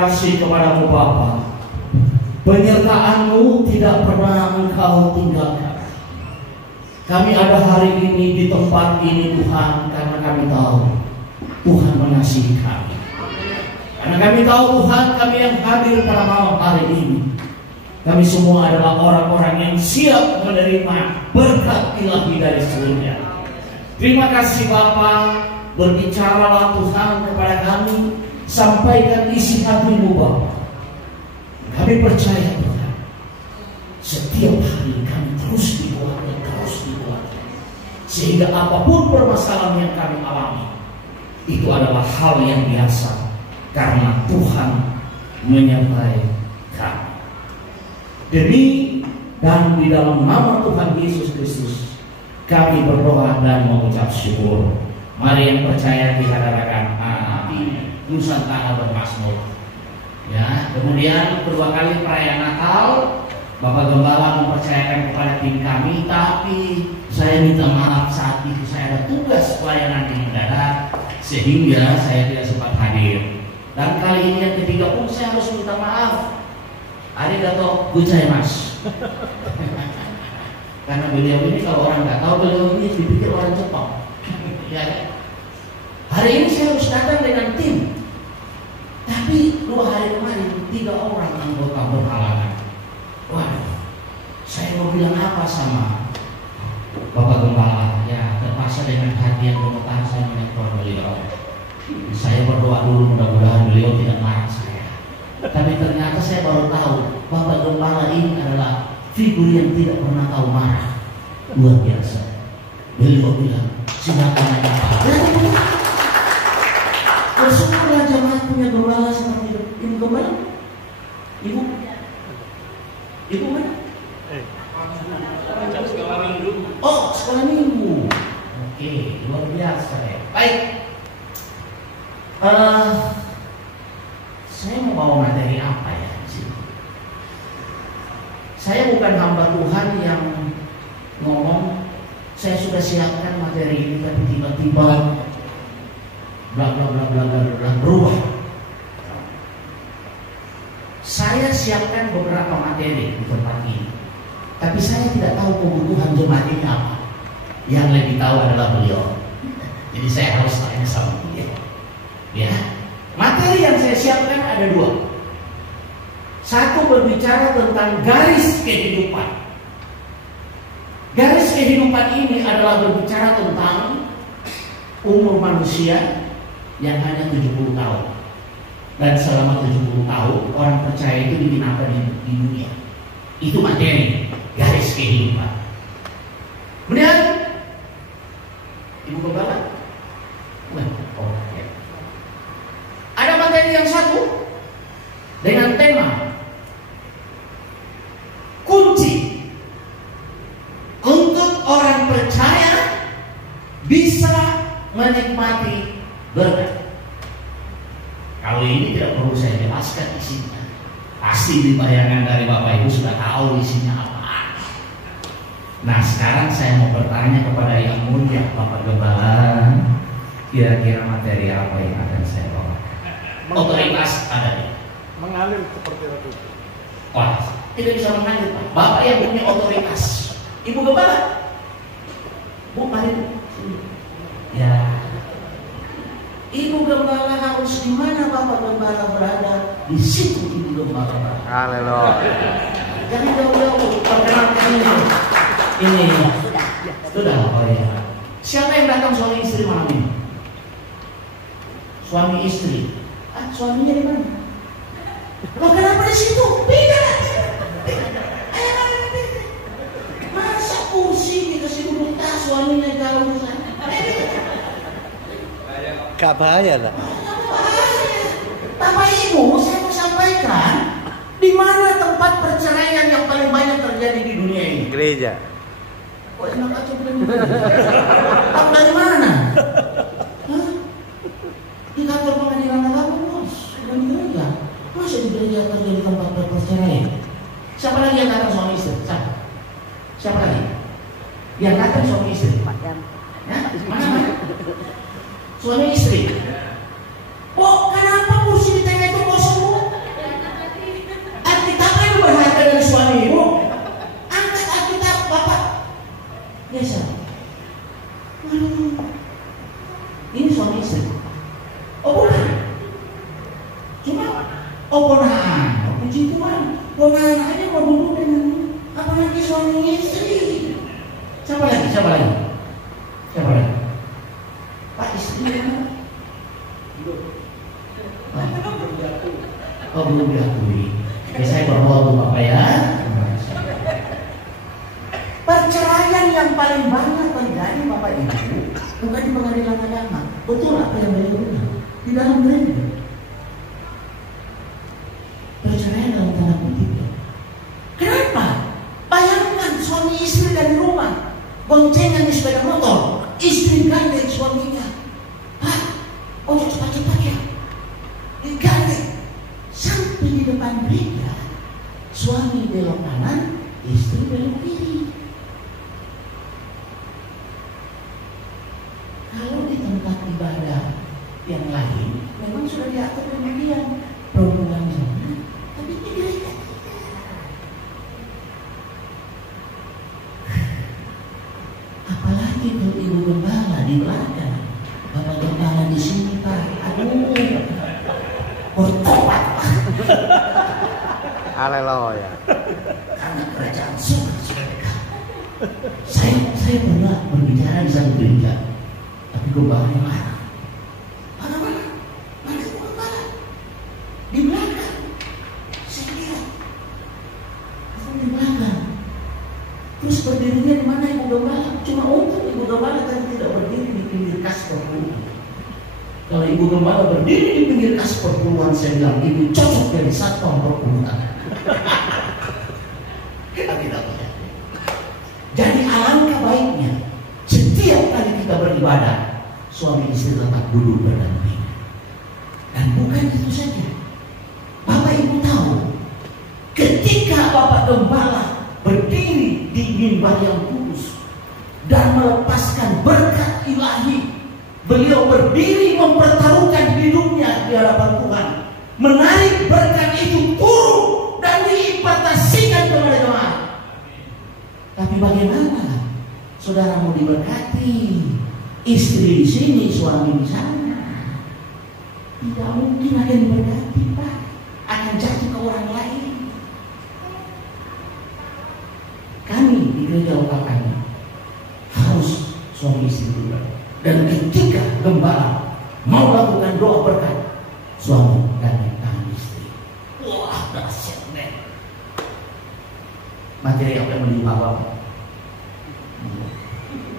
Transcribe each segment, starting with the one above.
kasih kepadamu Bapa. Penyertaan-Mu tidak pernah Engkau tinggalkan. Kami ada hari ini di tempat ini Tuhan, karena kami tahu Tuhan mengasihi kami. Karena kami tahu Tuhan, kami yang hadir pada malam hari ini, kami semua adalah orang-orang yang siap menerima berkat ilahi dari surga. Terima kasih Bapa, berbicaralah Tuhan kepada kami, sampaikan isi hati-Mu Bapa. Kami percaya Tuhan, setiap hari kami terus dikuatkan, sehingga apapun permasalahan yang kami alami, itu adalah hal yang biasa, karena Tuhan menyertai kami. Demi dan di dalam nama Tuhan Yesus Kristus, kami berdoa dan mengucap syukur. Mari yang percaya kita katakan amin. Nusantara bermasmur. Ya, kemudian kedua kali perayaan Natal, Bapak Gembala mempercayakan kepada tim kami, tapi saya minta maaf saat itu saya ada tugas pelayanan di mendadak, sehingga saya tidak sempat hadir. Dan kali ini yang ketiga pun saya harus minta maaf. Arigato gozaimasu. Karena beliau ini, kalau orang nggak tahu beliau ini dipikir orang Jepang. Ya. Hari ini saya harus datang dengan tim. Tapi 2 hari kemarin 3 orang anggota berhalangan. Waduh, saya mau bilang apa sama Bapak Gembala? Ya, terpaksa dengan hati yang gemetar saya menelpon beliau. Saya berdoa dulu, mudah-mudahan beliau tidak marah saya. Tapi ternyata saya baru tahu Bapak Gembala ini adalah figur yang tidak pernah tahu marah. Luar biasa. Beliau bilang, silakan naik apa? Bersyukurlah jemaat punya gembala seperti itu. Ibu gembala? Ibu mana? Oh, sekolah minggu. Oke, luar biasa ya. Baik. Saya mau bawa materi apa ya di sini? Saya bukan hamba Tuhan yang ngomong saya sudah siapkan materi ini, tapi tiba-tiba bla bla bla bla bla bla berubah. Saya siapkan beberapa materi di tempat ini, tapi saya tidak tahu kebutuhan jemaat ini apa. Yang lebih tahu adalah beliau. Jadi saya harus tanya sama dia. Ya, materi yang saya siapkan ada 2. Satu berbicara tentang garis kehidupan. Garis kehidupan ini adalah berbicara tentang umur manusia yang hanya 70 tahun. Dan selama 70 tahun orang percaya itu bikin apa di dunia. Itu materi garis kehidupan. Kemudian Ibu Gembala, ya. Ada materi yang satu dengan tema kunci untuk orang percaya bisa menikmati berkat. Kalau ini tidak perlu saya jelaskan isinya. Pasti di bayangan dari Bapak Ibu sudah tahu isinya apa. Nah, sekarang saya mau bertanya kepada yang mulia Bapak Gembala, kira-kira materi apa yang akan saya bawa? Otoritas ada di mengalir seperti itu. Wah, tidak bisa mengalir Pak. Bapak yang punya otoritas. Ibu Gembala, Bu, mari ya. Ibu Gembala harus di mana Bapak Gembala berada, di situ Ibu Gembala berada. Haleluya. Jangan jauh-jauh, perkenalkan ini. Sudah. Oh ya. Siapa yang datang suami istri malam ini? Suami istri. Suaminya di mana? Loh, kenapa di situ? Beda. Masa kursi dikasih duduk suaminya jauh di sana? Gak bahaya lah. Bapak Ibu, saya mau sampaikan, di mana tempat perceraian yang paling banyak terjadi di dunia ini? Gereja. Oh, enak aja bilang. Tahu dari mana? Hah? Di kantor pengadilan agama, bos. Bukan di gereja. Masa di gereja terjadi tempat perceraian? Siapa lagi yang datang suami istri? Siapa lagi? Yang datang suami istri? Ya? Mana? Suami istri. Oh, kenapa kursi di tengah itu kosong? paling banyak terjadi Bapak Ibu bukan di pengadilan agama. Betul apa yang beliau bilang di dalam gereja. Perceraian dalam tanda kutip. Kenapa? Bayangkan suami istri dari rumah, boncengan di sepeda motor, istri gandeng suaminya. Oh cepat-cepat ya, digandeng sampai di depan gereja. Suami belok kanan, istri belok kiri. Kalau di tempat ibadah yang lain, memang sudah diatur demikian. Perempuan sana, tapi di gereja apalagi kalau ibu gembala di belakang, bapak gembala di sini Pak. Aduh, bertobat. Haleluya. Karena kerajaan surga sudah dekat. Saya pernah berbicara di satu gereja, tapi gembalanya marah. Mana ibu gembala? Di belakang. Saya lihat. Di belakang. Terus berdirinya di mana ibu gembala? Cuma untuk ibu gembala tadi tidak berdiri di pinggir kas perpuluhan. Kalau ibu gembala berdiri di pinggir kas perpuluhan, saya bilang ibu cocok jadi satpam perpuluhan. Kita tidak punya. Jadi alangkah baiknya setiap kali kita beribadah, suami istri tetap duduk berdampingan. Dan bukan itu saja, Bapak Ibu tahu, ketika Bapak Gembala berdiri di mimbar yang kudus dan melepaskan berkat ilahi, beliau berdiri mempertaruhkan hidupnya di hadapan Tuhan, menarik berkat itu turun dan diimpartasikan kepada jemaat. Tapi bagaimana saudara mau diberkati? Istri di sini, suami di sana. Tidak mungkin akan diberkati, Pak. Akan jatuh ke orang lain. Kami di gereja lokal kami harus suami istri juga. Dan ketika gembala mau lakukan doa berkat, suami dan tangan istri. Wah, dahsyat nih. Materi apa yang menimpa Bapak?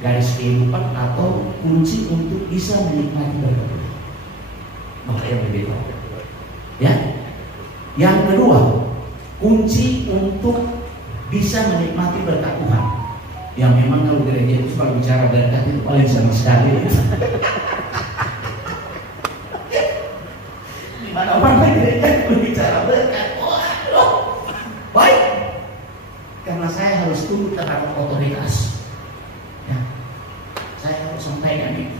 Garis kehidupan atau kunci untuk bisa menikmati berkat. Maka yang berbeda. Ya. Yang kedua, kunci untuk bisa menikmati berkat Tuhan. Yang memang kalau gereja itu kalau bicara berkat itu paling sama sekali. Di mana-mana gereja berbicara berkat. Waduh, baik. Karena saya harus tunduk terhadap otoritas. Ya. Saya harus sampaikan ini.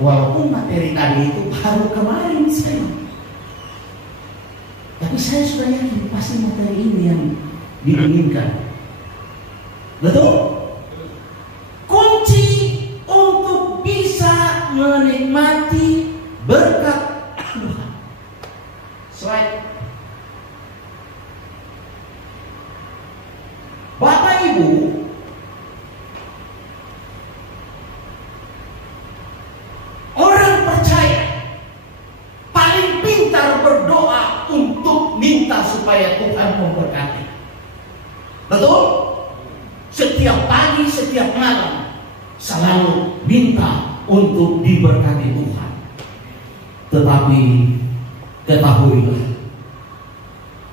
Walaupun materi tadi itu baru kemarin saya, tapi saya sudah yakin pasti materi ini yang diinginkan. Betul? Kunci untuk bisa menikmati berkat Tuhan. Slide. Bapak Ibu, orang percaya paling pintar berdoa untuk minta supaya Tuhan memberkati. Betul? Setiap pagi, setiap malam selalu minta untuk diberkati Tuhan. Tetapi ketahuilah,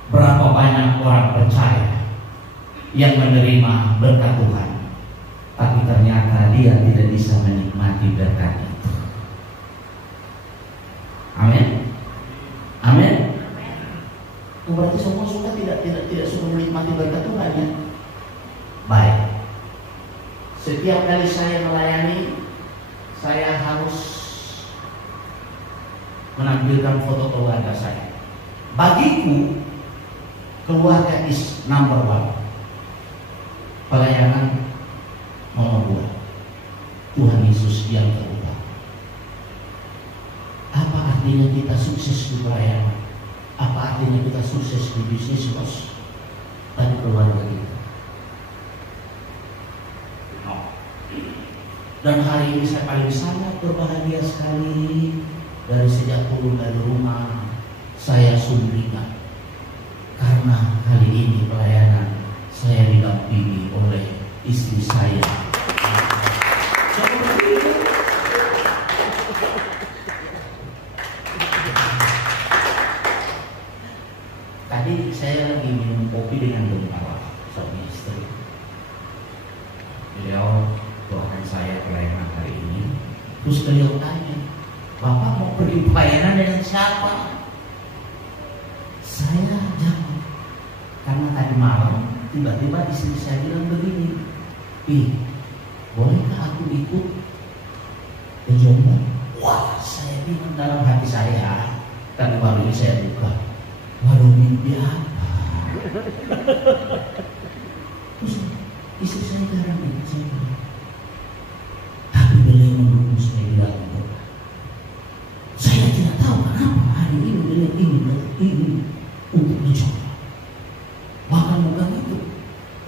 berapa banyak orang percaya yang menerima berkat Tuhan, tapi ternyata dia tidak bisa menikmati berkat itu. Amin. Amin. Berarti semua suka tidak suka menikmati berkat Tuhan ya. Baik. Setiap kali saya melayani, saya harus menampilkan foto keluarga saya. Bagiku, keluarga is number one. Pelayanan nomor 2. Tuhan Yesus yang terutama. Apa artinya kita sukses di pelayanan? Apa artinya kita sukses di bisnis, bos? Dan keluarga kita. Dan hari ini saya paling sangat berbahagia sekali. Dari sejak turun dari rumah, saya sumringah. Karena hari ini pelayanan saya didampingi oleh istri saya malah suami istri. Beliau doakan saya pelayanan hari ini. Terus beliau tanya, Bapak mau pergi pelayanan dengan siapa? Saya jawab, karena tadi malam tiba-tiba istri saya bilang begini, bolehkah aku ikut ke Jombang? Wah, saya bilang dalam hati saya, dan baru ini saya buka, waduh mimpi apa? Terus istri saya jarang ikut saya, tapi beliau mendukung saya di dalam doa. Saya tidak tahu kenapa hari ini beliau ingin untuk dicoba. Bahkan bukan itu,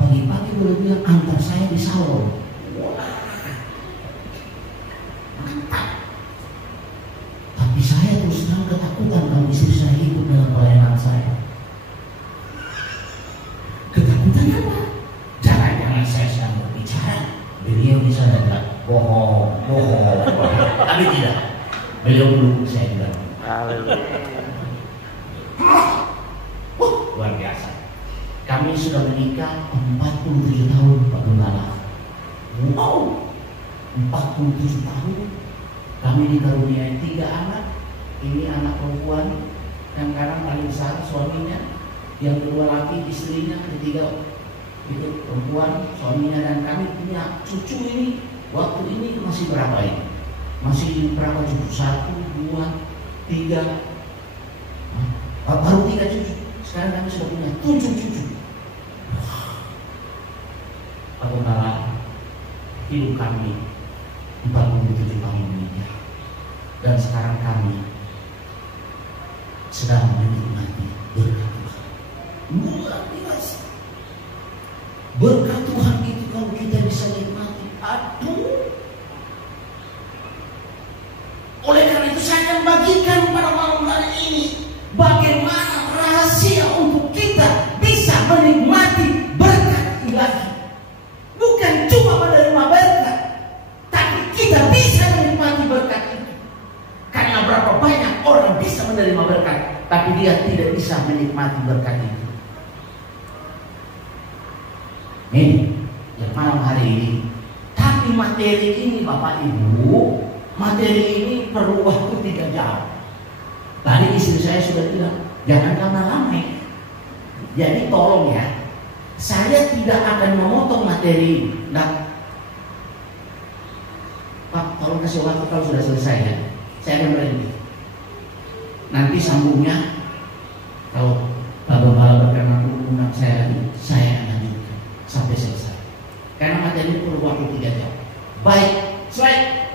pagi-pagi beliau bilang antar saya di salon. Wah, mantap. Tapi saya terus terang ketakutan kalau istri saya ikut dalam pelayanan saya. Ketakutan apa? Jangan-jangan saya sedang berbicara, beliau di sana bilang bohong. Tapi tidak, beliau mendukung saya bilang. Luar biasa. Kami sudah menikah 47 tahun, Pak Gembala. Wow, 47 tahun. Kami dikaruniai 3 anak. Ini anak perempuan, yang sekarang paling besar suaminya, yang kedua laki istrinya, ketiga itu perempuan suaminya, dan kami punya cucu ini. Waktu ini masih berapa ini? Masih berapa cucu? 1, 2, 3. Baru 3 cucu. Sekarang kami sudah punya 7 cucu. Bagaimana hidup kami 47 tahun menikah, dan sekarang kami sedang menikmati berkat Tuhan. Luar biasa. Berkat Tuhan itu kalau kita bisa nikmati, aduh. Oleh karena itu saya akan bagikan pada malam hari ini bagaimana rahasia untuk kita bisa menikmati berkat ilahi. Bukan cuma menerima berkat, tapi kita bisa menikmati berkat itu. Karena berapa banyak orang bisa menerima berkat, tapi dia tidak bisa menikmati berkat itu. Ini yang malam hari ini. Tapi materi ini Bapak Ibu, materi ini perlu waktu 3 jam. Tadi istri saya sudah bilang, jangan lama-lama. Jadi tolong ya, saya tidak akan memotong materi. Nah, Pak, tolong kasih waktu kalau sudah selesai ya. Saya akan berhenti. Nanti sambungnya, kalau Pak Gembala berkenan undang saya lagi, saya akan lanjutkan sampai selesai. Karena materi perlu waktu 3 jam. Baik, slide.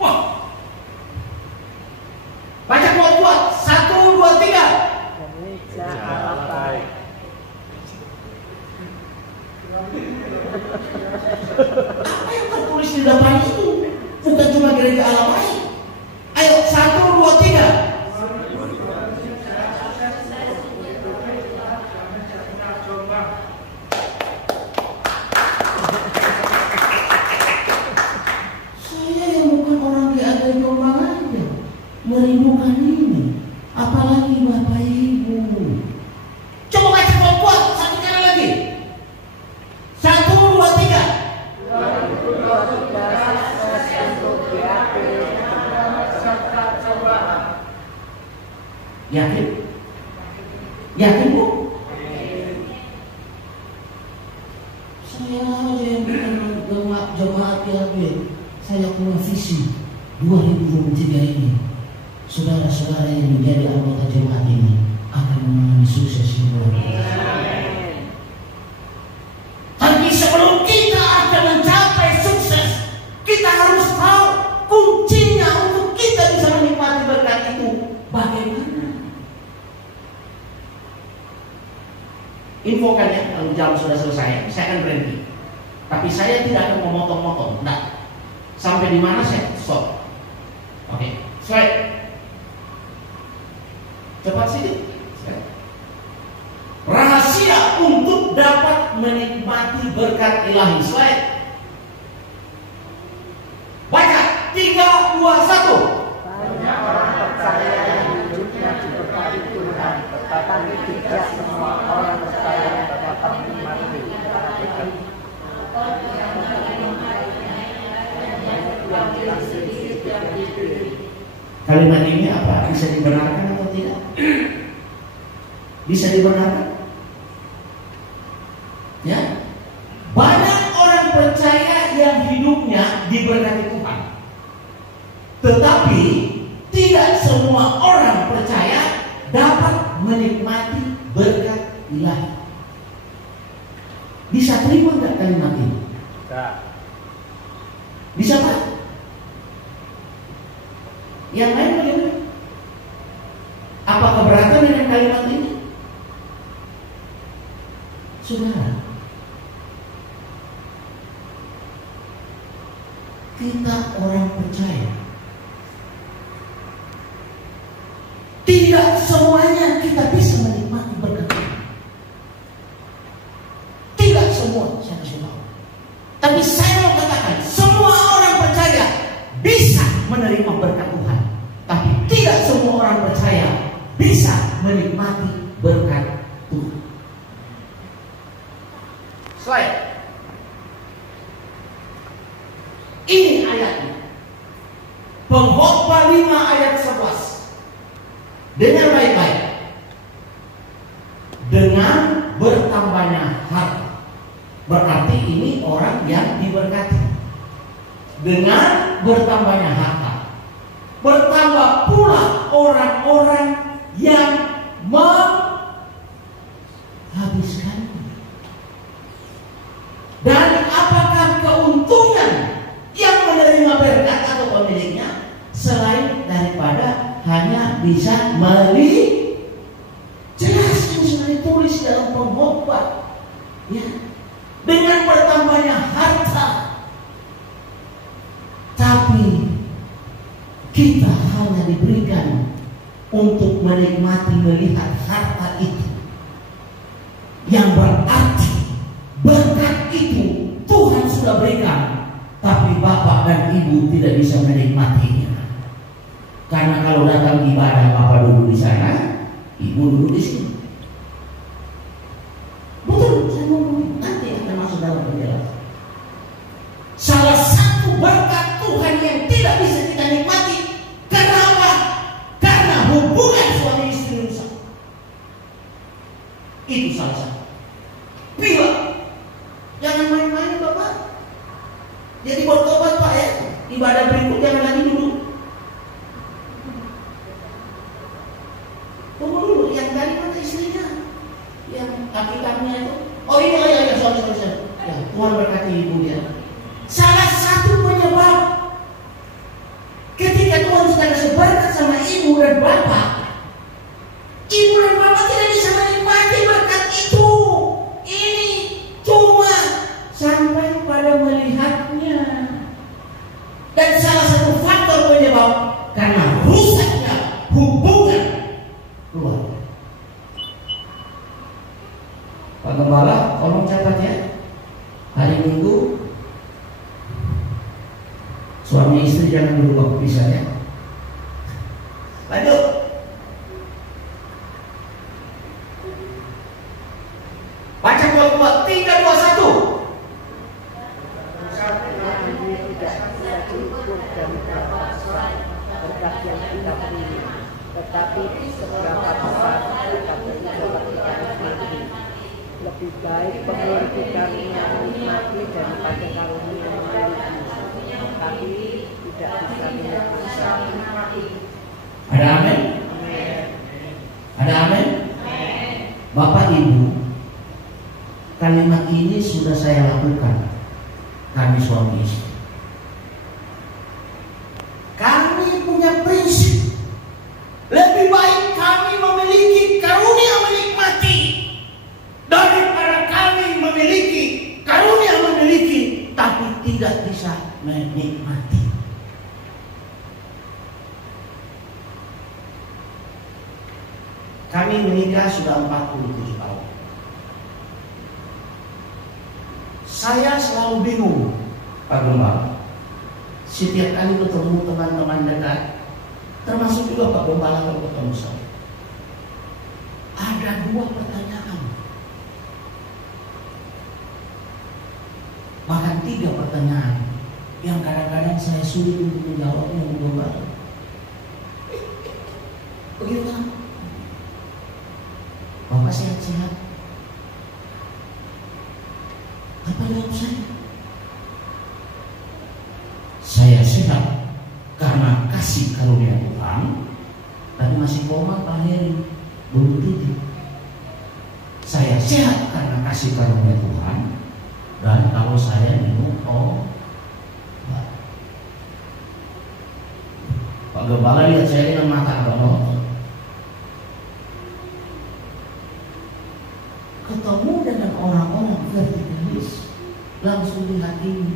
Wah, baca kuat-kuat. 1, 2, 3. Apa yang tertulis di depan itu? Bukan cuma gereja Allah baik. Ayo 1, 2, 3. Saya yang bukan orang di ada Jombang aja merindukan ini, apalagi Bapak Ibu. Coba baca kuat-kuat 1 kali lagi. 1, 2, 3. Yakin? Yakin Bu? Saya aja yang bikin jemaat PLB. Saya punya visi 2023 ini. Saudara-saudara yang menjadi anggota jemaat ini akan mengalami sukses yang luar biasa. Tapi sebelum kita akan mencapai sukses, kita harus tahu kuncinya untuk kita bisa menikmati berkat itu bagaimana. Infokan ya, kalau jam sudah selesai, saya akan berhenti. Tapi saya tidak akan memotong-motong. Nah, sampai di mana saya stop. Oke, slide. Cepat sedikit. Rahasia untuk dapat menikmati berkat ilahi. Slide. Baca 3, 2, 1. Banyak orang percaya yang hidupnya diberkati Tuhan, tetapi tidak semua orang Kalimat ini apa? Bisa dibenarkan atau tidak? Bisa dibenarkan? Ya, banyak orang percaya yang hidupnya diberkati Tuhan, tetapi tidak semua orang percaya dapat menikmati berkat ilahi. Bisa terima nggak kalimat ini? Bisa Pak? Yang lain bagaimana? Apa keberatan dengan kalimat ini? Saudara, kita orang percaya, tidak semuanya kita bisa menikmati berkat Tuhan. Tidak semua, saya kasih tahu. Tapi saya mau katakan, semua orang percaya bisa menerima berkat Tuhan. Tapi tidak semua orang percaya bisa menikmati berkat Tuhan. Slide. Ini ayatnya. Pengkhotbah 5 ayat 11. Dengar baik-baik. Dengan bertambahnya harta. Berarti ini orang yang diberkati. Dengan bertambahnya harta, bertambah pula orang-orang yang menghabiskannya. Dan apakah keuntungan yang menerima berkat atau pemiliknya selain daripada hanya bisa jelas yang sudah ditulis dalam pengkhotbah, ya, dengan bertambahnya harta. Tapi kita hanya diberikan untuk menikmati melihat harta itu, yang berarti berkat itu Tuhan sudah berikan, tapi bapak dan ibu tidak bisa menikmatinya. Karena kalau datang ibadah, bapak duduk di sana, ibu duduk di sini. Betul, saya ngomong nanti akan masuk dalam penjelasan. Salah satu berkat Tuhan yang tidak bisa kita nikmati, kenapa? Karena hubungan suami istri rusak. Itu salah satu. Bila jangan main-main bapak. Jadi bertobat Pak ya. Ibadah berikut jangan lagi dulu. Tunggu dulu, yang tadi mana istrinya? Yang akikatnya itu. Oh ini ya, sorry. Ya, Tuhan berkati ibu ya. Salah satu penyebab ketika Tuhan sudah kasih berkat sama ibu dan bapak, ibu dan bapak tidak bisa menikmati berkat itu. Ini cuma sampai pada melihatnya. Dan salah satu faktor penyebab karena rusaknya hubungan keluarga. Pak Gembala, tolong catat ya. Hari Minggu suami istri jangan berubah pisahnya. Lanjut. Baca buat 3, 2, 1. Berkat yang kita beri, tetapi seberapa besar kita beri dapat kita nikmati. Lebih baik pengeluarga karunia menikmati daripada karunia memiliki, tapi tidak bisa menikmati. Ada amin? Ada amin? Bapak Ibu, kalimat ini sudah saya lakukan. Kami suami istri. Kami punya prinsip, lebih baik kami memiliki karunia menikmati daripada kami memiliki karunia memiliki tapi tidak bisa menikmati. Kami menikah sudah 47 tahun. Saya selalu bingung, Pak Gembala. Setiap kali ketemu teman-teman dekat, termasuk juga Pak Gembala kalau ketemu saya, ada 2 pertanyaan, bahkan 3 pertanyaan yang kadang-kadang saya sulit untuk menjawabnya, Pak Gembala. Begitu kan? Bapak sehat-sehat. Apa jawab saya? Saya sehat karena kasih karunia Tuhan. Tadi masih koma Pak Heri, belum tidur. Saya sehat karena kasih karunia Tuhan. Dan kalau saya minum Pak Gembala lihat saya dengan mata abang, ketemu dengan orang-orang vertikalis, langsung lihat ini.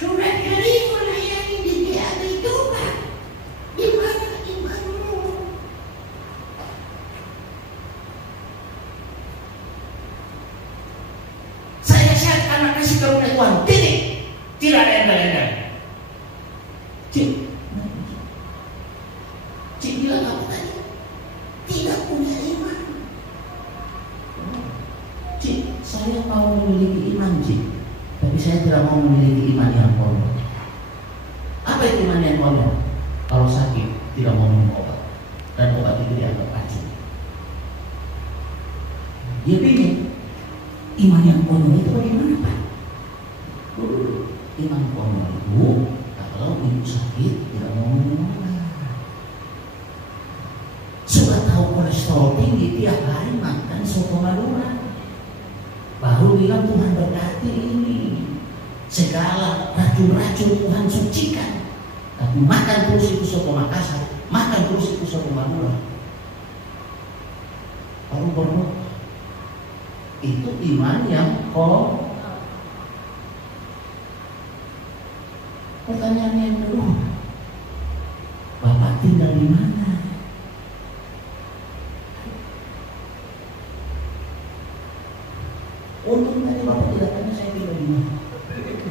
Sudah jadi melayani di hari Tuhan. Di mana imanmu? Saya sehat karena kasih karunia Tuhan. Titik. Tidak ada yang lain-lain. Cik bilang apa tadi? Tidak punya iman. Cik, saya mau memiliki iman, Cik. Tapi saya tidak mau memiliki iman yang kokoh. Apa itu iman yang kokoh? Kalau sakit tidak mau minum obat, dan obat itu dianggap racun. Dia bingung. Iman yang kokoh itu bagaimana, Pak? Iman kokoh itu kalau ibu sakit tidak mau minum obat. Sudah tahu kolesterol tinggi, tiap hari makan soto Madura. Baru bilang Tuhan berkati ini. Segala racun-racun Tuhan sucikan. Tapi makan terus itu soto Makassar, makan terus itu soto Madura. Baru berdoa. Itu iman yang Pertanyaan yang kedua, Bapak tinggal di mana? Untung tadi Bapak tidak tanya saya tinggal di mana.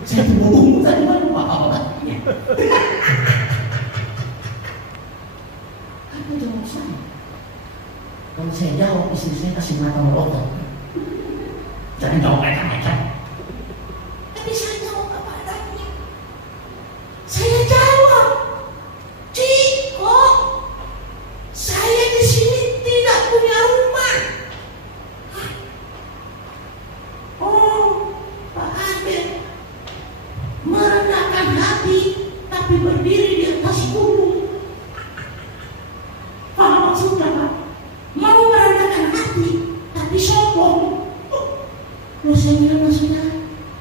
Saya tunggu tadi mana Bapak? Apa jawab saya? Kalau saya jawab, istri saya kasih mata melotot. Jangan jawab macam-macam. Tapi saya jawab apa adanya. Saya jawab, Ciko, saya di sini tidak punya rumah. Oh, Pak Abel merendahkan hati, tapi berdiri di atas gunung. Paham maksudnya, Pak? Mau merendahkan hati, tapi sombong. Terus saya bilang, maksudnya,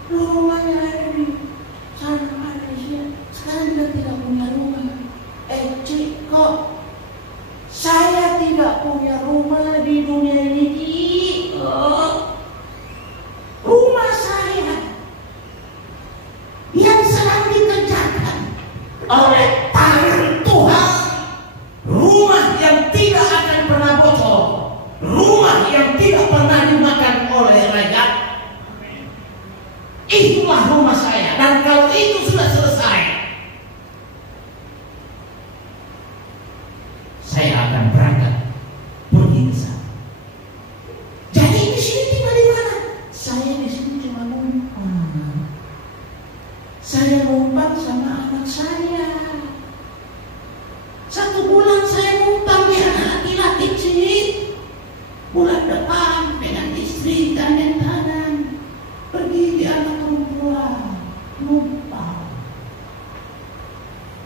rumahnya ada di sana, ada di sini. Sekarang dia tidak punya rumah. Ciko, saya tidak punya rumah di dunia ini, Ciko. Rumah saya yang sedang dikerjakan oleh tangan Tuhan, rumah yang tidak akan pernah bocor, rumah yang tidak pernah dimakan oleh rakyat. Itulah rumah saya, dan kalau itu sudah selesai, saya akan berangkat pergi ke sana. Jadi di sini tinggal di mana? Saya di sini cuma numpang. Saya numpang sama anak saya. 1 bulan saya numpang di anak laki-laki, Cik. Bulan depan dengan istri tangan-tangan pergi di anak perempuan, numpang.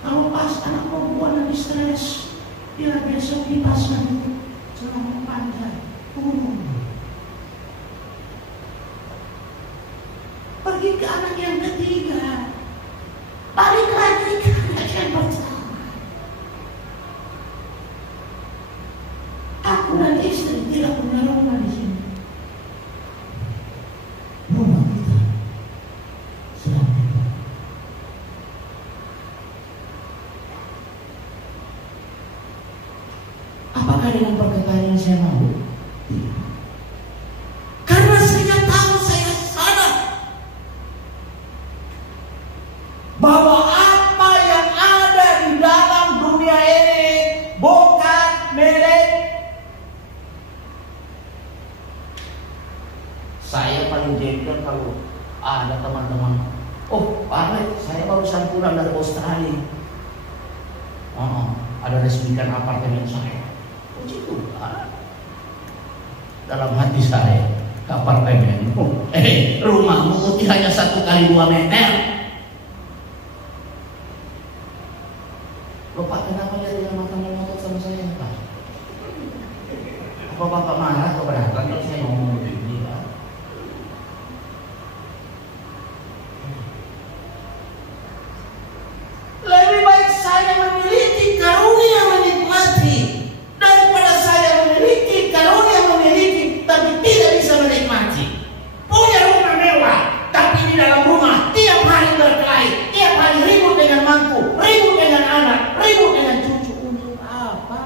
Kalau pas anak perempuan lagi stres, dia besok dipasang celana panjang. Pergi ke anak yang ketiga, balik lagi ke anak yang pertama. Aku dan istri tidak punya rumah di sini. Rumah kita sedang tiba. Apakah dengan perkataan yang saya mau? Tidak. Karena saya tahu, saya sadar bahwa apa yang ada di dalam dunia ini bukan milik saya. Paling jengkel kalau ada teman-teman, oh Pak Ahmed, saya barusan pulang dari Australia. Ada resmikan apartemen saya. Puji Tuhan. Dalam hati saya, apartemenmu, rumahmu hanya 1 kali 2 meter. Bapak kenapa lihat dengan mata melotot sama saya, Pak? Apa Bapak marah keberatan kalau saya ngomong begini, Pak? Lebih baik saya memiliki karunia menikmati daripada saya memiliki karunia memiliki tapi tidak bisa menikmati. Punya rumah mewah tapi di dalam rumah tiap hari berkelahi, tiap hari ribut dengan mantu, ribut dengan anak, ribut dengan cucu. Untuk apa?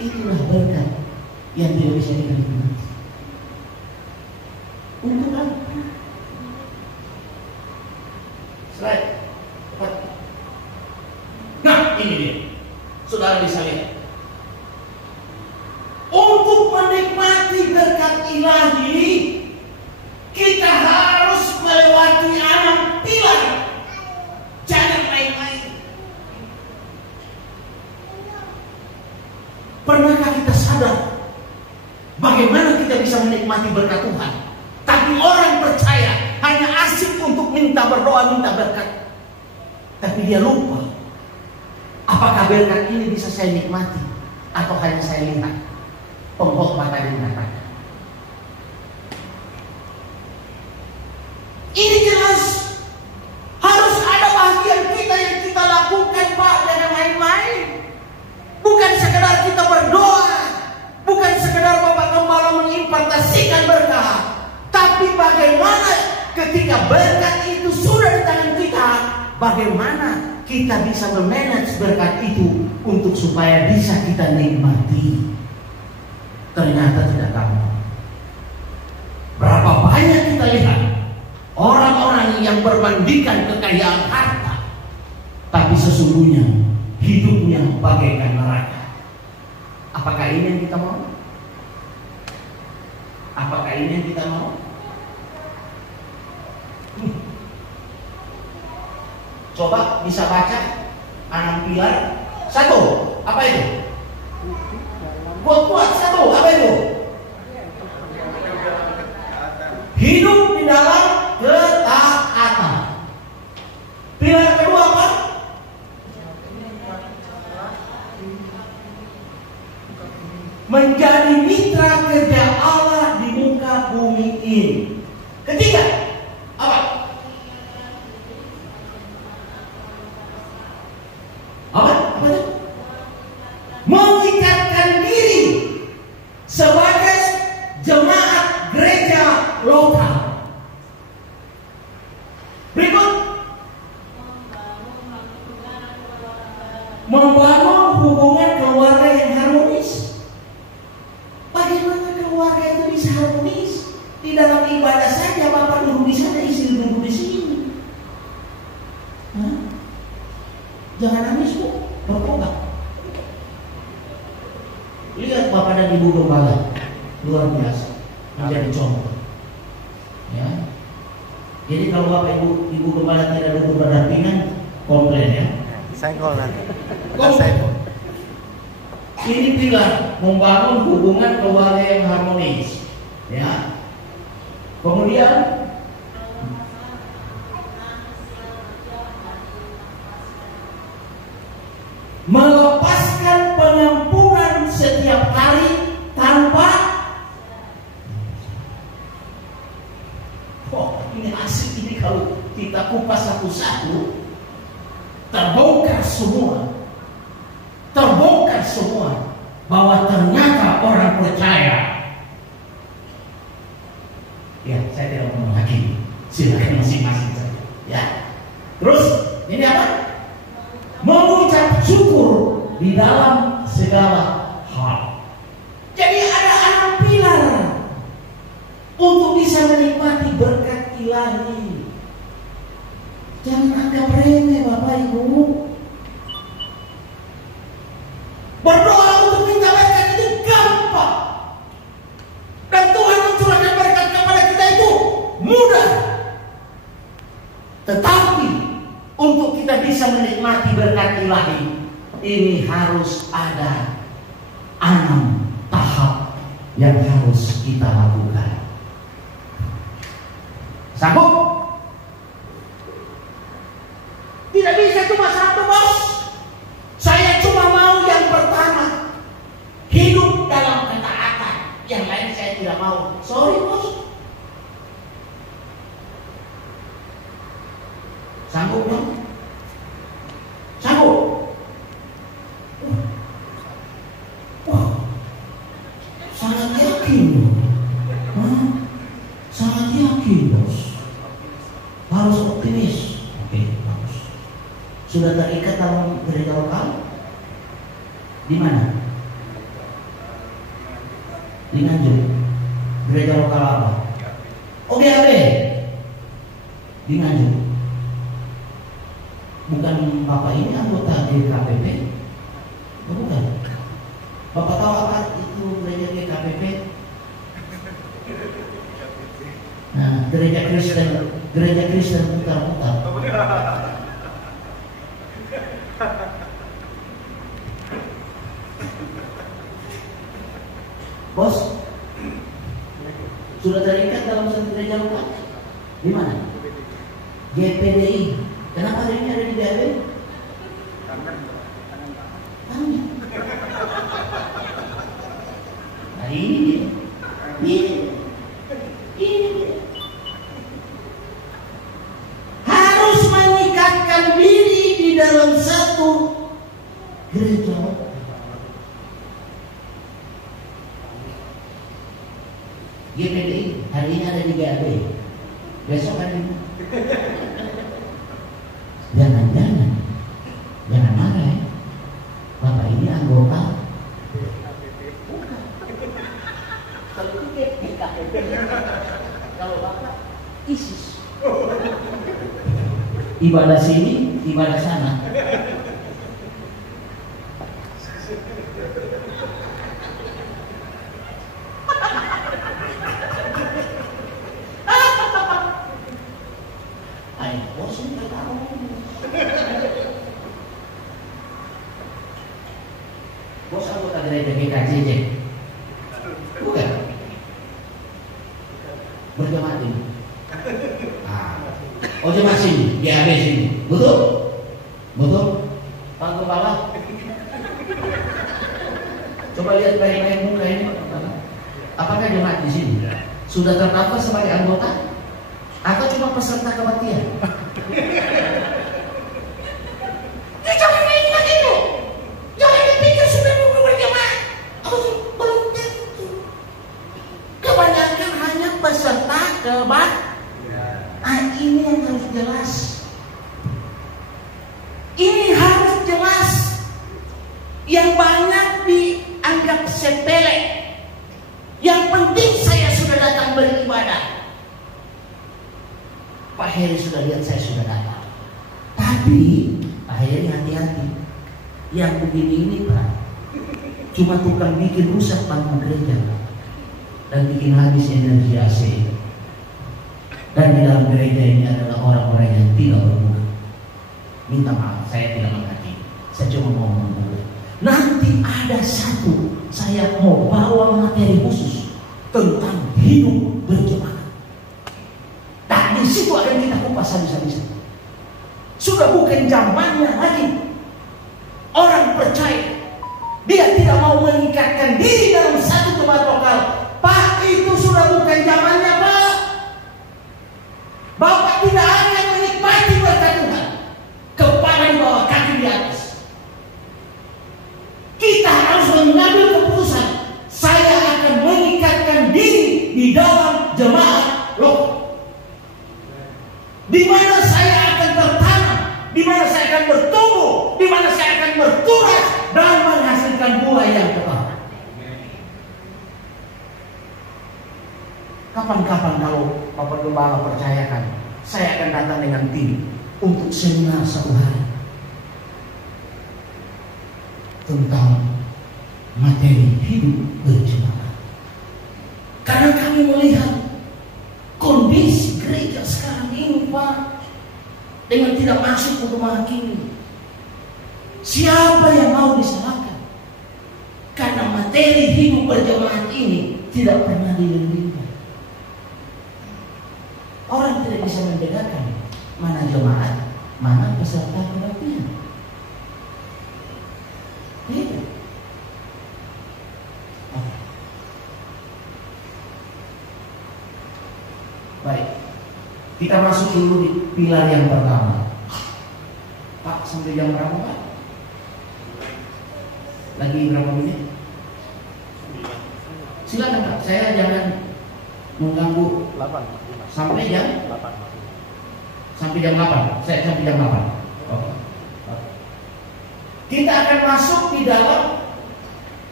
Itulah berkat yang tidak bisa dinikmati. Untuk apa? Slide. Nah, ini dia. Saudara bisa lihat. Untuk menikmati berkat ilahi, kita harus melewati 6 pilar. Jangan main-main. Pernahkah kita sadar bagaimana kita bisa menikmati berkat Tuhan? Tapi orang percaya hanya asik untuk minta berdoa, minta berkat. Tapi dia lupa, apakah berkat ini bisa saya nikmati atau hanya saya lihat pengkhotbah tadi mengatakan. Ini jelas harus ada bagian kita yang kita lakukan, Pak. Jangan main-main. Bukan sekedar kita berdoa, bukan sekedar Bapak Gembala mengimpartasikan berkat, tapi bagaimana ketika berkat itu sudah di tangan kita, bagaimana kita bisa memanage berkat itu untuk supaya bisa kita nikmati. Ternyata tidak gampang. Berapa banyak kita lihat orang-orang yang berbandingkan kekayaan harta, tapi sesungguhnya hidupnya bagaikan neraka. Apakah ini yang kita mau? Apakah ini yang kita mau? Coba bisa baca 6 pilar. 1, apa itu? Kuat 1, apa itu? Hidup di dalam ketaatan. Pilar kedua apa? Menjadi mitra kerja Allah di muka bumi ini. Ketiga, apa? Apa itu? Mengikatkan diri sebagai jemaat gereja lokal. Berikut, membangun hubungan keluarga yang harmonis. Bagaimana keluarga itu bisa harmonis? Di dalam ibadah saja Bapak duduk di sana, istri duduk di sini. Jangan nangis, Bu. Bertobat. Lihat Bapak dan Ibu Gembala, luar biasa, menjadi contoh. Ya. Jadi kalau Bapak Ibu Gembala tidak duduk berdampingan, komplain ya. Senggol nanti. Senggol. Ini pilar membangun hubungan keluarga yang harmonis. Ya. Kemudian melepaskan pengampunan setiap hari tanpa ini asik ini kalau kita kupas satu-satu terbongkar semua bahwa ternyata orang percaya. Ya, saya tidak mau lagi. Silakan masing-masing saja. Ya. Terus ini apa? Mengucap syukur di dalam segala hal. Jadi ada 6 pilar untuk bisa menikmati berkat ilahi. Jangan anggap remeh Bapak Ibu. Berdoa untuk minta berkat itu gampang, dan Tuhan mencurahkan berkat kepada kita itu mudah. Tetapi untuk kita menikmati berkat ilahi, ini harus ada 6 tahap yang harus kita lakukan. Sanggup? Tidak bisa cuma satu, bos. Saya cuma mau yang pertama, hidup dalam ketaatan. Yang lain saya tidak mau. Sorry, bos. Sanggup dong? Sanggup? Sangat yakin, sangat yakin, bos. Harus optimis. Oke, bagus. Sudah terikat dalam gereja lokal? Di mana? Di Nganjuk. Gereja lokal apa? OGAB. Di Nganjuk. Bukan Bapak ini anggota GKPP? Bukan. Bapak tahu apa itu gereja GKPP? Nah, gereja Kristen putar-putar. Bos, sudah terikat dalam satu gereja lokal? Di mana? GPDI. Kenapa hari ini ada di GAB? Tanya. Nah ini dia. Ini. Harus mengikatkan diri di dalam satu gereja. GPDI hari ini ada di GAB. Besok ada di Jangan marah ya. Bapak ini anggota. Kalau itu GKPP. Kalau Bapak ISIS. Ibadah sini, ibadah sana. Ayo, bos ini nggak tahu. Bos anggota gereja GKJJ? Bukan. Berjemaat ini. Oh jemaat sini, GAB sini. Betul? Betul? Pak Gembala? Coba lihat baik-baik muka ini. Apakah jemaat di sini sudah terdaftar sebagai anggota? Atau cuma peserta kebaktian? Jangan ingat itu. Jangan dipikir sudah dulu berjemaah. Belum tentu. Kebanyakan hanya peserta kebaktian. Ini yang harus jelas. Ini harus jelas. Yang banyak dianggap sepele. Yang penting saya sudah datang beribadah. Pak Heri sudah lihat saya sudah datang. Tapi Pak Heri hati-hati. Yang begini ini Pak, cuma tukang bikin rusak bangun gereja dan bikin habis energi AC. Dan di dalam gereja ini adalah orang-orang yang tidak bermuka. Minta maaf, saya tidak mengerti. Saya cuma mau ngomong. Nanti ada satu, saya mau bawa materi khusus tentang hidup berjemaah. Dan di situ akan kita kupas habis-habisan. Sudah bukan zamannya lagi orang percaya dia tidak mau mengikatkan diri dalam satu jemaat lokal. Pak, itu sudah bukan zamannya, Pak. Bapak tidak hanya menikmati berkat Tuhan, kepala di bawah, kaki di atas. Kita harus mengambil keputusan. Saya akan mengikatkan diri di dalam jemaat lokal, di mana saya akan tertanam, di mana saya akan bertumbuh, di mana saya akan berturas dan menghasilkan buah yang tepat. Kapan-kapan kalau Bapak Gembala percayakan, saya akan datang dengan tim untuk seminar satu hari tentang materi hidup berjemaah. Karena kami melihat kondisi gereja sekarang ini, Pak, dengan tidak masuk untuk menghakimi, Siapa yang mau disalahkan? Karena materi hidup berjemaat ini tidak pernah dilindungi. Orang tidak bisa membedakan mana jemaat, mana peserta kebaktian. Tidak. Baik, kita masuk dulu di pilar yang pertama. Pak, sampai jam berapa Pak? Lagi berapa menit? Silakan Pak, saya jangan mengganggu. 8. Sampai jam 8. Sampai jam 8. Saya sampai jam 8. Oke. Kita akan masuk di dalam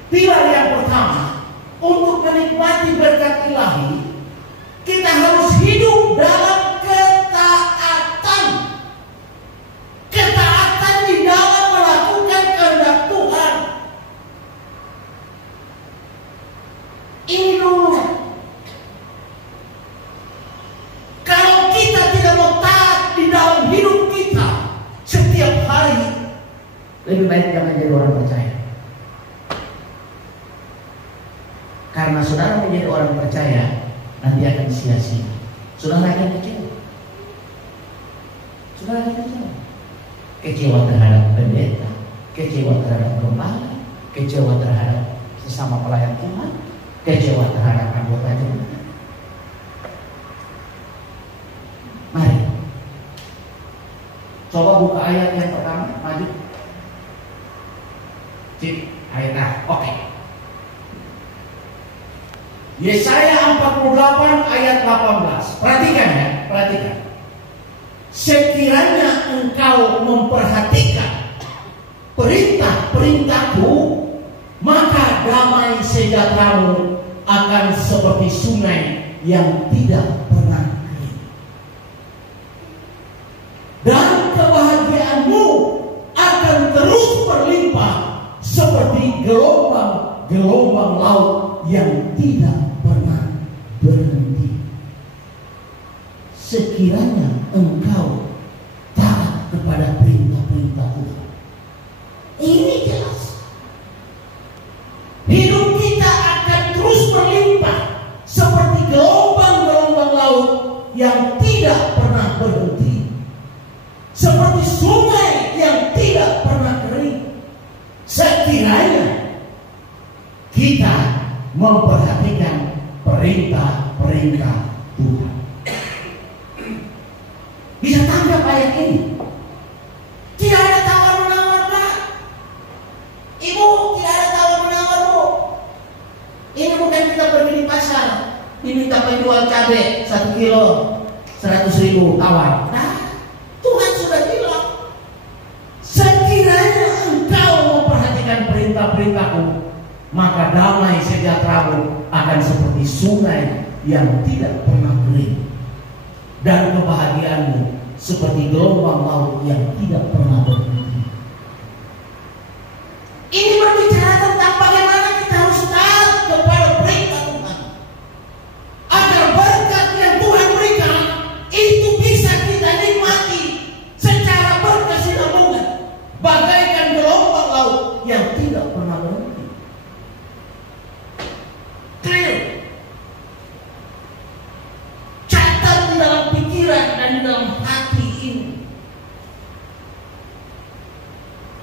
pilar yang pertama. Untuk menikmati berkat ilahi, kita harus hidup dalam ketaatan. Ketaatan di dalam melakukan kehendak Tuhan. Ini dulu. Kalau kita tidak mau taat di dalam hidup kita setiap hari, lebih baik jangan jadi orang percaya. Karena saudara menjadi orang percaya, nanti akan sia-sia. Saudara akan kecewa. Saudara akan kecewa. Kecewa terhadap pendeta, kecewa terhadap gembala, kecewa terhadap sesama pelayan Tuhan, kecewa terhadap anggota jemaat. Mari, coba buka ayat yang pertama, maju. Cik, ayat A. Oke. Yesaya 48 ayat 18. Perhatikan ya, perhatikan. Sekiranya engkau memperhatikan perintah-perintahku, maka damai sejahteramu akan seperti sungai yang tidak pernah kering. Dan kebahagiaanmu akan terus berlimpah seperti gelombang-gelombang laut yang tidak pernah berhenti. Sekiranya engkau taat kepada perintah-perintah Tuhan. Ini jelas. Hidup kita akan terus berlimpah seperti gelombang-gelombang laut yang tidak pernah berhenti. Seperti sungai yang tidak pernah kering. Sekiranya kita memperhatikan perintah-perintah Tuhan. Bisa tanggap ayat ini? Tidak ada tawar-menawar Pak. Ibu, tidak ada tawar-menawar Bu. Ini bukan kita pergi di pasar diminta penjual cabai 1 kilo 100.000 tawar. Nah, Tuhan sudah bilang, sekiranya engkau memperhatikan perintah-perintahku, maka damai sejahteramu akan seperti sungai yang tidak pernah kering, dan kebahagiaanmu seperti gelombang laut yang tidak pernah berhenti. Ini berbicara tentang bagaimana kita harus taat kepada perintah Tuhan, agar berkat yang Tuhan berikan itu bisa kita nikmati secara berkesinambungan, bagaikan gelombang laut yang tidak pernah berhenti. Catat di dalam pikiran dan di dalam hati ini.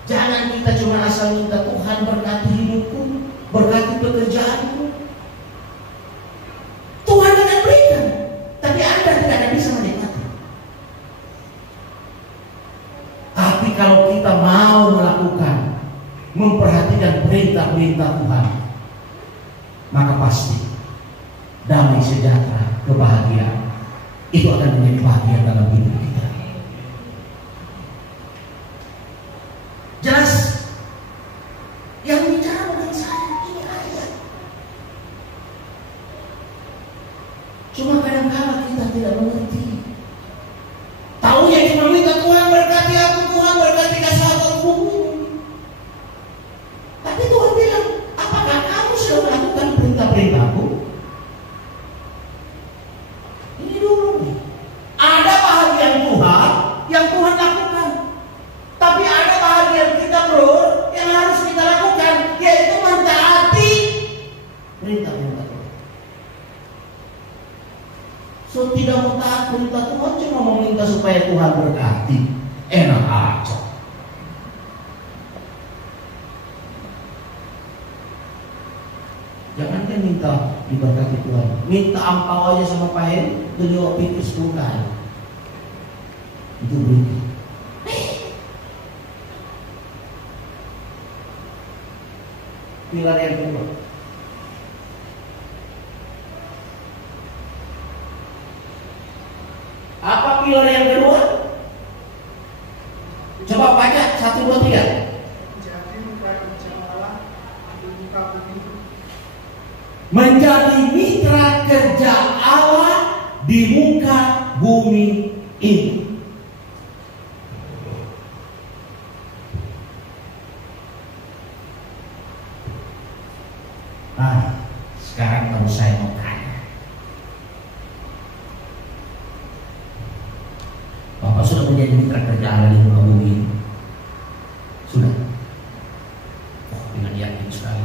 Jangan kita cuma asal minta Tuhan berkati hidupku, berkati pekerjaanku. Tuhan akan berikan, tapi Anda tidak akan bisa menikmati. Tapi kalau kita mau melakukan, memperhatikan perintah-perintah Tuhan, maka pasti damai sejahtera, kebahagiaan itu akan menjadi bahagia dalam hidup kita. Jelas? Yang bicara bukan saya, ini ayat. Cuma kadang-kadang kita tidak mengerti. Taunya cuma minta Tuhan berkati aku, Tuhan berkati kesehatan bumi. Tapi Tuhan bilang, apakah kamu sudah melakukan perintah-perintahku? Ini dulu nih. Ada bahagian Tuhan yang Tuhan lakukan, tapi ada bahagian kita tidak mau taat perintah Tuhan, cuma mau minta supaya Tuhan berkati. Enak aja. Jangan kan minta diberkati Tuhan, minta ampau aja sama Pak Heri, beliau pikir 10 kali. Itu berarti pilar yang kedua. Apa pilar yang kedua? Coba baca 1, 2, 3. Menjadi mitra kerja Allah di muka bumi ini. Nah, sekarang kalau saya mau tanya, Bapak sudah menjadi mitra kerja Allah di muka bumi ini? Sudah? Oh, dengan yakin sekali.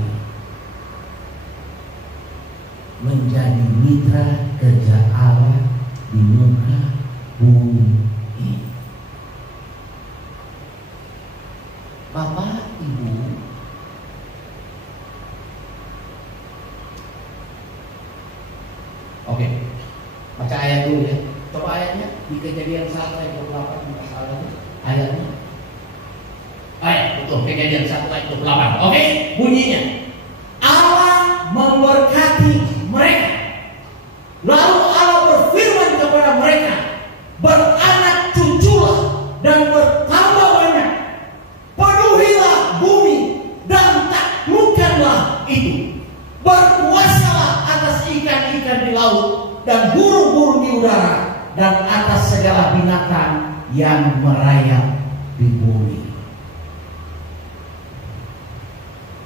Menjadi mitra kerja Allah di muka bumi ini. Bapak, Ibu, oke, baca ayat dulu ya. Coba ayatnya di Kejadian 1 ayat 28 masalahnya ayatnya. Betul, Kejadian 1 ayat 28. Oke, bunyinya. Allah memberkati mereka. Lalu Allah berfirman kepada mereka, beranak cuculah dan bertambah banyak, penuhilah bumi dan taklukkanlah itu, berkuasalah atas ikan-ikan di laut dan burung-burung di udara dan atas segala binatang yang merayap di bumi.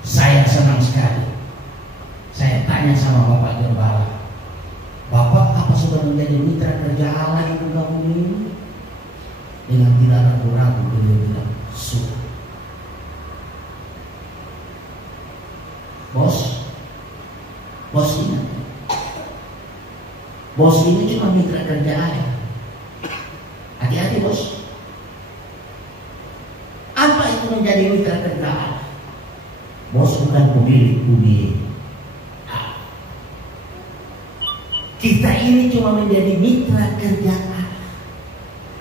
Saya senang sekali. Saya tanya sama Bapak Gembala, Bapak apa sudah menjadi mitra kerja Allah di muka bumi ini? Dengan tidak ragu-ragu beliau bilang, sudah. Bos ingat, bos ini cuma mitra kerja Allah. Hati-hati bos. Apa itu menjadi mitra kerja Allah? Bos bukan pemilik bumi ini. Kita ini cuma menjadi mitra kerja Allah.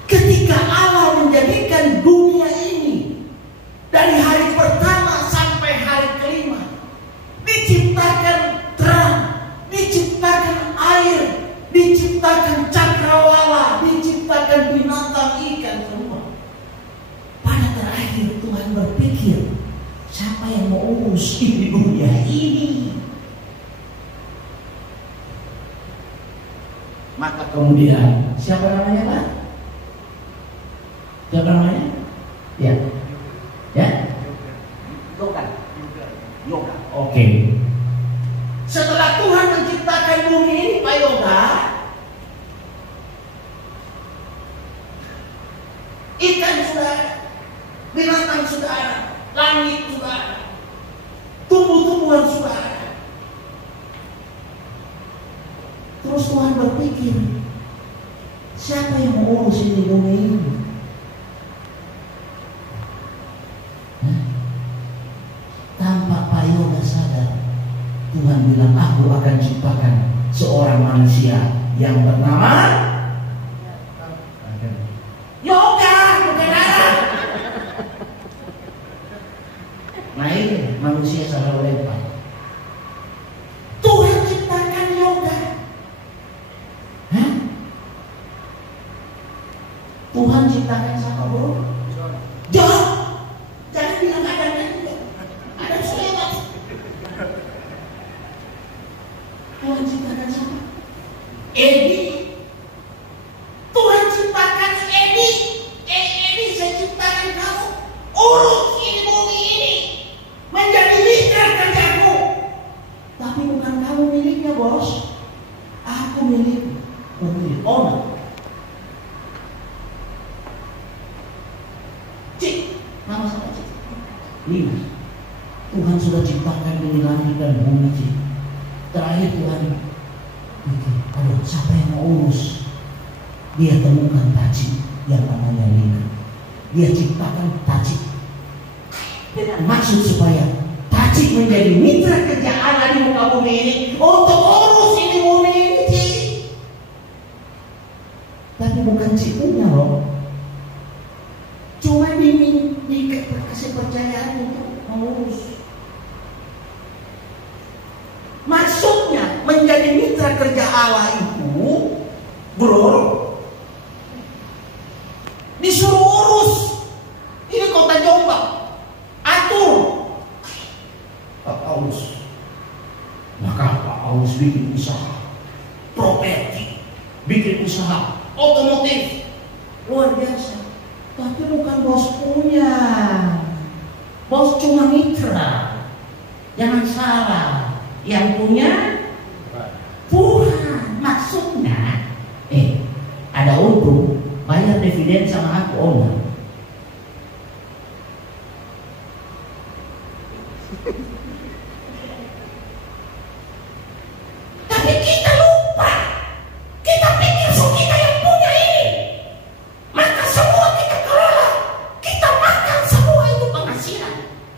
Ketika Allah menjadikan dunia ini dari hari pertama sampai hari kelima, diciptakan terang, diciptakan air, diciptakan cakrawala, diciptakan binatang, ikan semua. Pada terakhir Tuhan berpikir, siapa yang mau urus di dunia ini? Maka kemudian siapa namanya Pak? Siapa namanya? Ya, Yoga. Oke. Setelah Tuhan menciptakan bumi ini, Pak Yoga, ikan sudah ada, binatang sudah ada, langit sudah ada, tumbuh-tumbuhan sudah ada. Terus Tuhan berpikir, siapa yang mau urus ini bumi ini? Tanpa Pak Yoga sadar, Tuhan bilang, aku akan ciptakan seorang manusia yang bernama Yoga, bukan Allah. Nah ini manusia selalu lempar. Tuhan ciptakan Yoga. Tuhan ciptakan siapa bro? John. Jangan bilang ada juga. Ada Sulaiman. Tuhan ciptakan siapa? Edi. Tuhan ciptakan Edi. Edi, saya ciptakan kamu. Urus ini bumi ini menjadi mitra kerjaku. Tapi bukan kamu miliknya bos. Aku miliknya. Pemilik owner. Nama saya Cik. 5. Tuhan sudah ciptakan bumi langit dan bumi Cik. Terakhir Tuhan Aduh, siapa yang mau urus? Dia temukan tajik yang namanya Lina. Dia ciptakan tajik dengan maksud supaya tajik menjadi mitra kerja Allah di muka bumi ini untuk urus ini bumi ini. Tapi bukan cipunya loh. Cuma dikasih percayaan untuk mengurus. Maksudnya menjadi mitra kerja Allah itu, bro, disuruh urus. Ini kota Jombang, atur. Pak Paulus, maka Pak Paulus bikin usaha properti, bikin usaha otomotif, luar biasa. Tapi bukan bos punya, bos cuma mitra. Jangan salah, yang punya Tuhan. Maksudnya, ada untung, bayar dividen sama aku, enggak? Tapi kita lupa, kita pikir kita yang punya ini, maka semua kita kelola, kita makan semua itu penghasilan,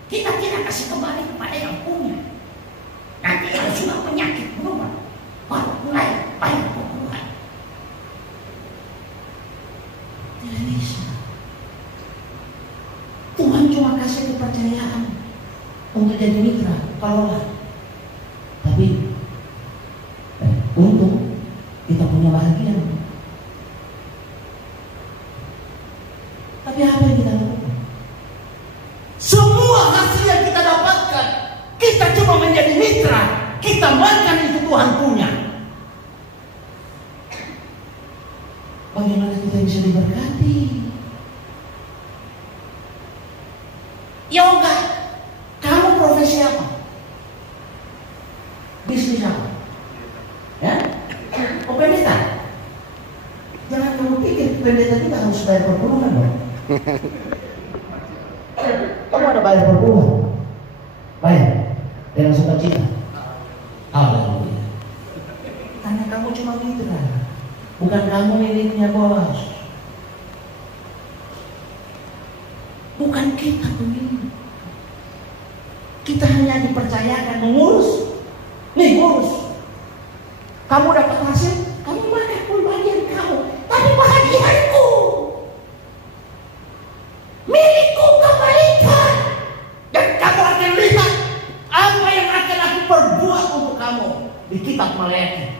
kita tidak kasih kembali kepada yang punya. Nanti yang sudah penyakit berubah, baru mulai banyak kebutuhan. Tidak bisa. Tuhan cuma kasih kepercayaan untuk jadi mitra, kelola. Tapi untung kita punya bahagia. Tapi apa yang kita lakukan? Semua hasil yang kita dapatkan, kita cuma menjadi mitra. Kita makan itu Tuhan punya. Bagaimana kita bisa diberkati? Yoga, kamu profesi apa? Bisnis apa? Ya? Oh, pendeta. Jangan kamu pikir pendeta kita harus bayar perpuluhan dong. Kamu ada bayar perpuluhan? Bayar dengan sukacita. Haleluya. Karena kamu cuma mitra, bukan kamu miliknya bos. Bukan kita pemilik. Kita hanya dipercayakan mengurus. Nih, ngurus. Kamu dapat hasil, kamu makan pun bagian kamu. Tapi bahagianku, milikku kembalikan. Dan kamu akan lihat apa yang akan aku perbuat untuk kamu di kitab Maleakhi.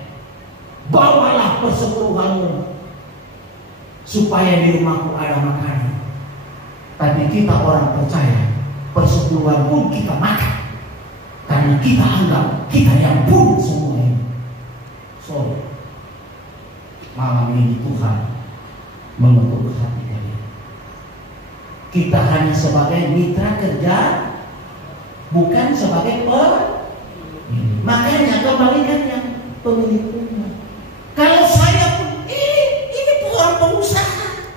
Bawalah persepuluhanmu supaya di rumahku ada makanan. Tapi kita orang percaya persepuluhan pun kita makan, karena kita anggap kita yang pun semua ini. So, malam ini Tuhan mengetuk hati kalian. Kita hanya sebagai mitra kerja, bukan sebagai pemilik. Makanya kembalikan yang pemilik punya. Kalau saya pun ini orang pengusaha.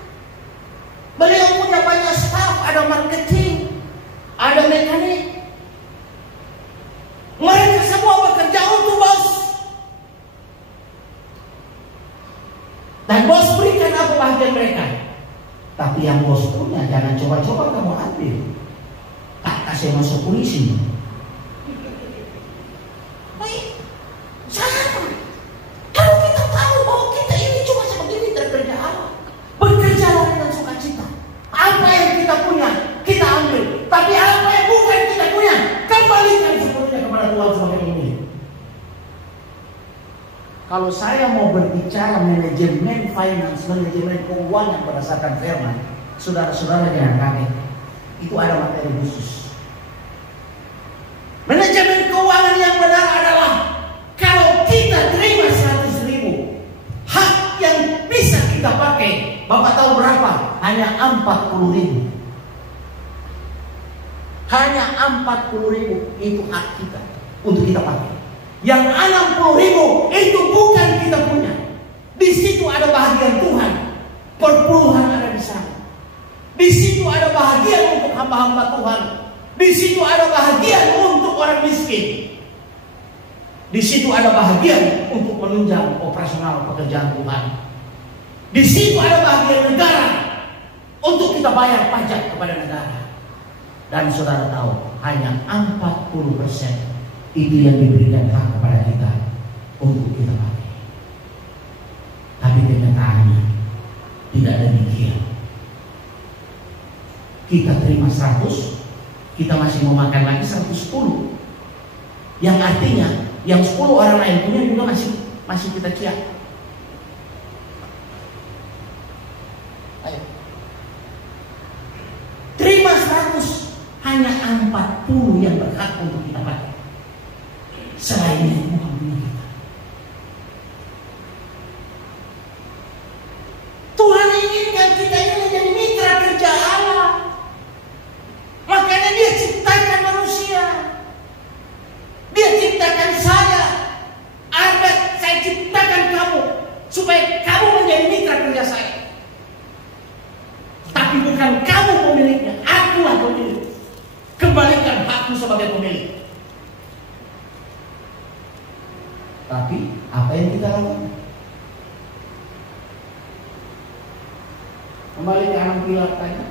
Beliau punya banyak staff, ada marketing, ada mekanik. Mereka semua bekerja untuk bos. Dan bos berikan apa bahagian mereka. Tapi yang bos punya jangan coba-coba kamu ambil. Tak kasih masuk polisi. Baik, sama. Kalau kita tahu bahwa kita ini cuma sebagai mitra kerja Allah, bekerjalah dengan sukacita. Apa yang kita punya, kita ambil. Tapi apa yang bukan kita punya, kembalikan sepenuhnya kepada Tuhan sebagai pemilik. Kalau saya mau berbicara manajemen finance, manajemen keuangan berdasarkan firman, saudara-saudara jangan kaget. Itu ada materi khusus. Manajemen keuangan yang benar adalah kalau kita terima 100.000, hak yang bisa kita pakai, Bapak tahu berapa? Hanya 40.000. Hanya 40.000 itu hak kita untuk kita pakai. Yang 60.000 itu bukan kita punya. Di situ ada bahagian Tuhan. Perpuluhan ada di sana. Di situ ada bahagian untuk hamba-hamba Tuhan. Di situ ada bahagian untuk orang miskin. Di situ ada bahagian untuk menunjang operasional pekerjaan Tuhan. Di situ ada bahagian negara untuk kita bayar pajak kepada negara. Dan saudara tahu, hanya 40% itu yang diberikan hak kepada kita untuk kita pakai. Tapi kenyataannya tidak demikian. Kita terima 100, kita masih mau makan lagi 110. Yang artinya yang 10 orang lain punya juga masih kita ciak. Ayo. Terima 100, hanya 40 yang berhak untuk kita pakai. Selainnya itu bukan punya kita. Tuhan inginkan kita ini menjadi mitra kerja Allah. Makanya Dia ciptakan manusia. Dia ciptakan saya. Saya ciptakan kamu supaya kamu menjadi mitra kerja saya. Tapi bukan kamu pemiliknya, akulah pemilik. Kembalikan hakmu sebagai pemilik. Tapi apa yang kita lakukan? Kembali ke anak Pilat tadi.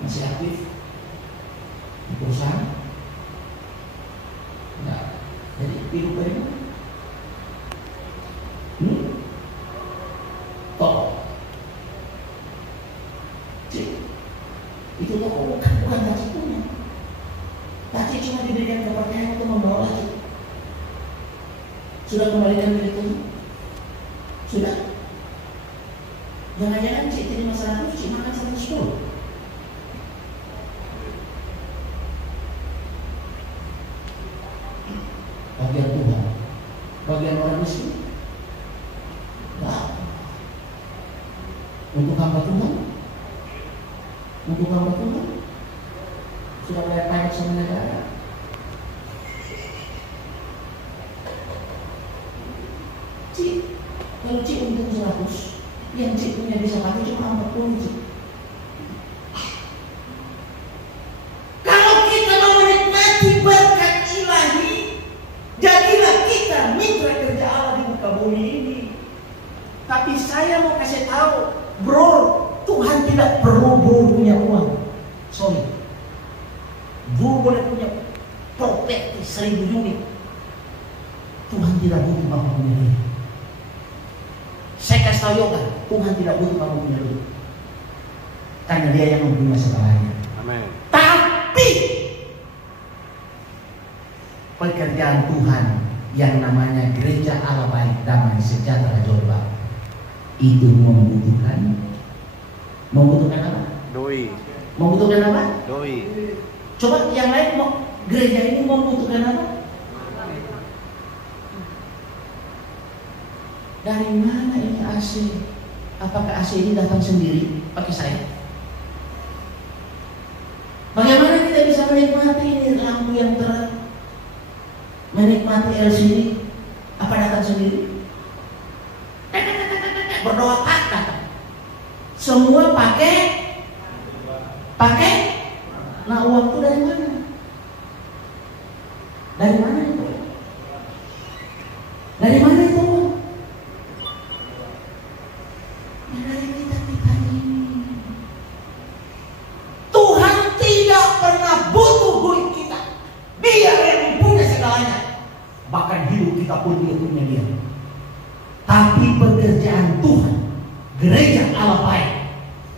Masih aktif di perusahaan? Enggak. Jadi hidup dari mana? Itu toko bukan Taci punya. Taci cuma diberikan kepercayaan untuk membawa lagi. Sudah kembalikan milik itu? Sudah? Jangan-jangan Cik terima 100, Cik makan 110. Bagian Tuhan, bagian orang miskin. Nah, untuk hamba Tuhan, sudah bayar pajak sama negara. Cik, kalau Cik untung 100, yang Cik punya bisa pakai cuma 40 Cik. Kalau kita mau menikmati berkat ilahi, jadilah kita mitra kerja Allah di muka bumi ini. Tapi saya mau kasih tahu, bro, Tuhan tidak perlu bro punya uang. Sorry, bro boleh punya properti 1000 unit. Tuhan tidak butuh kamu punya duit. Saya kasih tahu yoga, Tuhan tidak butuh kamu punya duit, karena Dia yang mempunyai segalanya. Amin. Tapi pekerjaan Tuhan yang namanya Gereja Allah Baik Damai Sejahtera Jombang itu membutuhkan apa? Doi. Membutuhkan apa? Doi. Coba yang lain gereja ini membutuhkan apa? Dari mana ini AC? Apakah AC ini datang sendiri pakai saya? Bagaimana kita bisa menikmati ini lampu yang terang? Menikmati LCD? Apa datang sendiri? Berdoa datang. Semua pakai. Nah, uang itu dari mana? Dari mana itu? Dari mana itu? Ya, dari kita ini. Tuhan tidak pernah butuh duit kita. Dia yang punya segalanya. Bahkan hidup kita pun Dia punya Dia. Tapi pekerjaan Tuhan, Gereja Allah Baik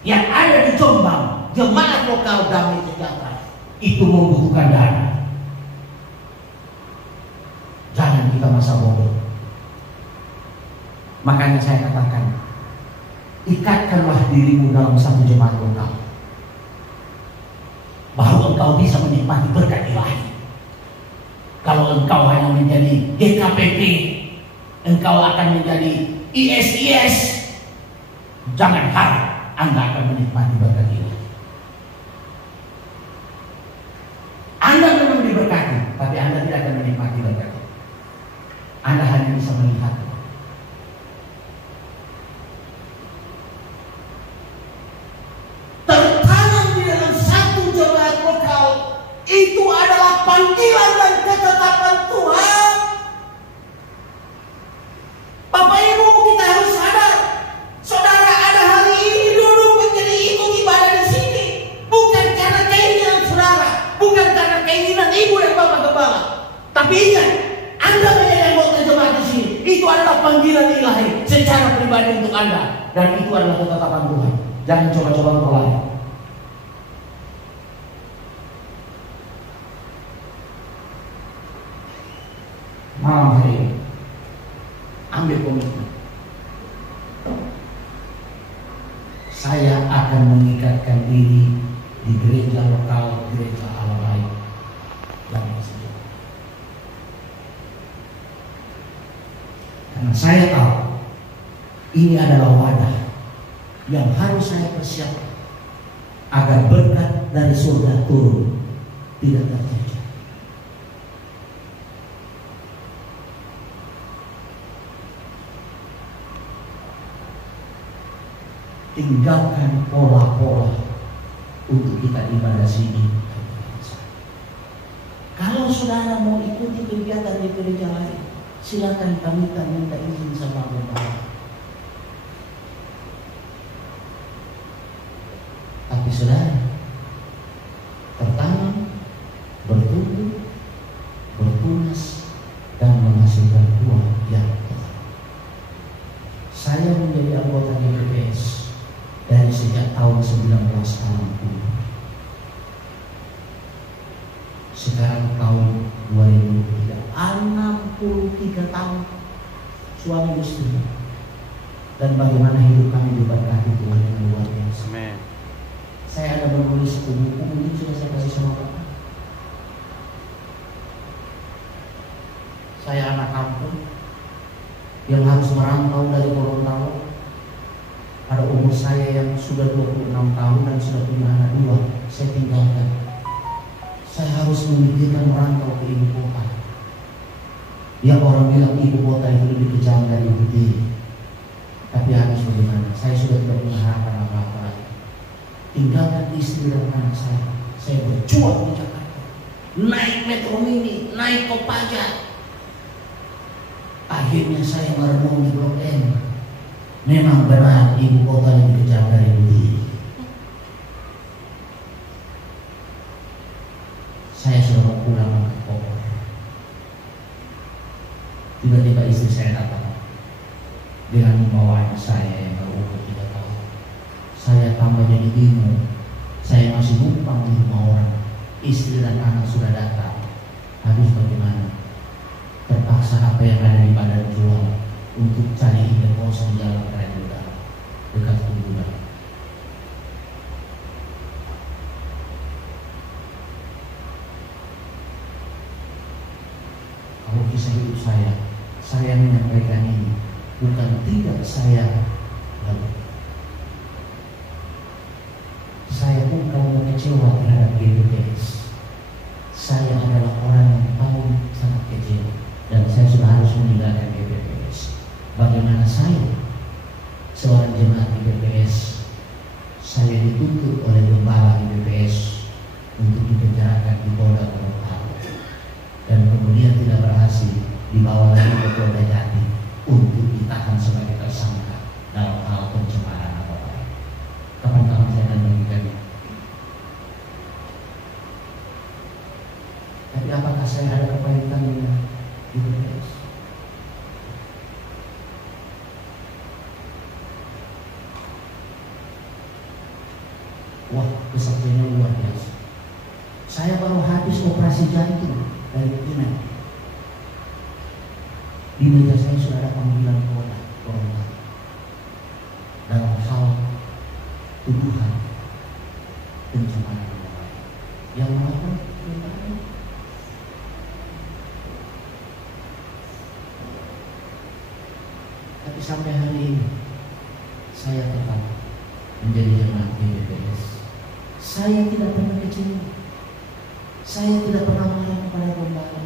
yang ada di Jombang, Jemaat Lokal Damai Sejahtera, itu membutuhkan dana. Jangan kita masa bodoh. Makanya saya katakan, ikatkanlah dirimu dalam satu jemaat lokal, baru engkau bisa menikmati berkat ilahi. Kalau engkau hanya menjadi GKPP, engkau akan menjadi ISIS, jangan harap Anda akan menikmati berkat ilahi. Anda memang diberkati, tapi Anda tidak akan menikmati berkat. Anda hanya bisa melihat. dan itu adalah ketetapan Tuhan. Jangan coba-coba untuk lari. Malam hari ini ambil komitmen. Saya akan mengikatkan diri di gereja lokal, gereja Allah baik dan sejahtera. Karena saya tahu ini adalah wadah yang harus saya persiapkan agar berkat dari surga turun tidak terjadi. Tinggalkan pola-pola untuk kita ibadah sini. Kalau saudara mau ikuti kegiatan di gereja lain, silakan kami minta izin sama Bapak. Tapi saudara, pertama bertumbuh, bertunas, dan menghasilkan buah yang tetap. Saya menjadi anggota GPPS dari sejak tahun 1980. Sekarang tahun 2023, 63 tahun suami istri. Dan bagaimana hidup kami diberkati Tuhan yang luar biasa. Amen. Saya ada menulis satu buku, mungkin sudah saya kasih sama Bapak. Saya anak kampung yang harus merantau dari Gorontalo. Pada umur saya yang sudah 26 tahun dan sudah punya anak 2, saya tinggalkan. Saya harus memikirkan merantau ke ibu kota. Yang orang bilang ibu kota itu lebih kejam dari ibu tiri. Tapi harus bagaimana? Saya sudah tidak punya harapan apa-apa lagi. Tinggalkan istri dan anak saya. Saya berjuang di Jakarta. Naik Metro Mini, naik Kopaja. Akhirnya saya merenung di Blok M. Memang benar ibu kota lebih kejam dari ibu tiri. Saya sudah mau pulang ke Bogor. Tiba-tiba istri saya datang dengan membawa anak saya yang baru 3 tahun. Saya tambah jadi bingung. Saya masih numpang di rumah orang. Istri dan anak sudah datang. Habis bagaimana? Terpaksa apa yang ada di badan jual untuk cari ide kosong jalan keren udara dekat kuburan. Kalau kisah hidup saya menyampaikan ini bukan tidak saya lalu. Saya pun kalau kecewa terhadap GPPS, saya adalah orang yang paling sangat kecewa dan saya sudah harus meninggalkan GPPS. Bagaimana saya seorang jemaat GPPS, saya dituntut oleh gembala GPPS untuk dipenjarakan di Polda Gorontalo dan kemudian tidak berhasil, dibawa lagi ke Polda Jatim untuk ditahan sebagai tersangka dalam hal pencemaran nama baik. Kapan-kapan saya akan memberikannya. Tapi apakah saya ada kepaitan dengan GPPS? Wah, kesaktiannya luar biasa. Saya baru habis operasi jantung dari China. Di meja saya sudah ada panggilan Polda dalam hal tuduhan pencemaran nama baik. Yang melakukan pencemaran. Tapi sampai hari ini saya tetap menjadi jemaat GPPS. Saya tidak pernah kecewa. Saya tidak pernah marah kepada gembala.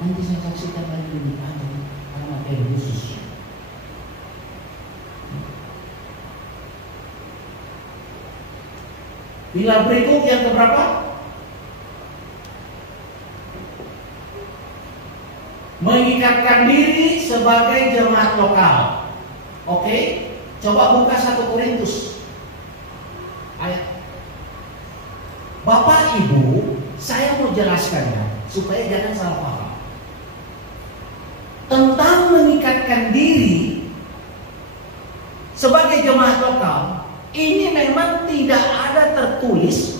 Nanti saya saksikan lagi di materi khusus. Pilar berikut yang keberapa? Mengikatkan diri sebagai jemaat lokal. Oke? Coba buka 1 Korintus ayat. Bapak Ibu, saya mau jelaskan ya, supaya jangan salah paham. Tentang mengikatkan diri jemaat lokal ini memang tidak ada tertulis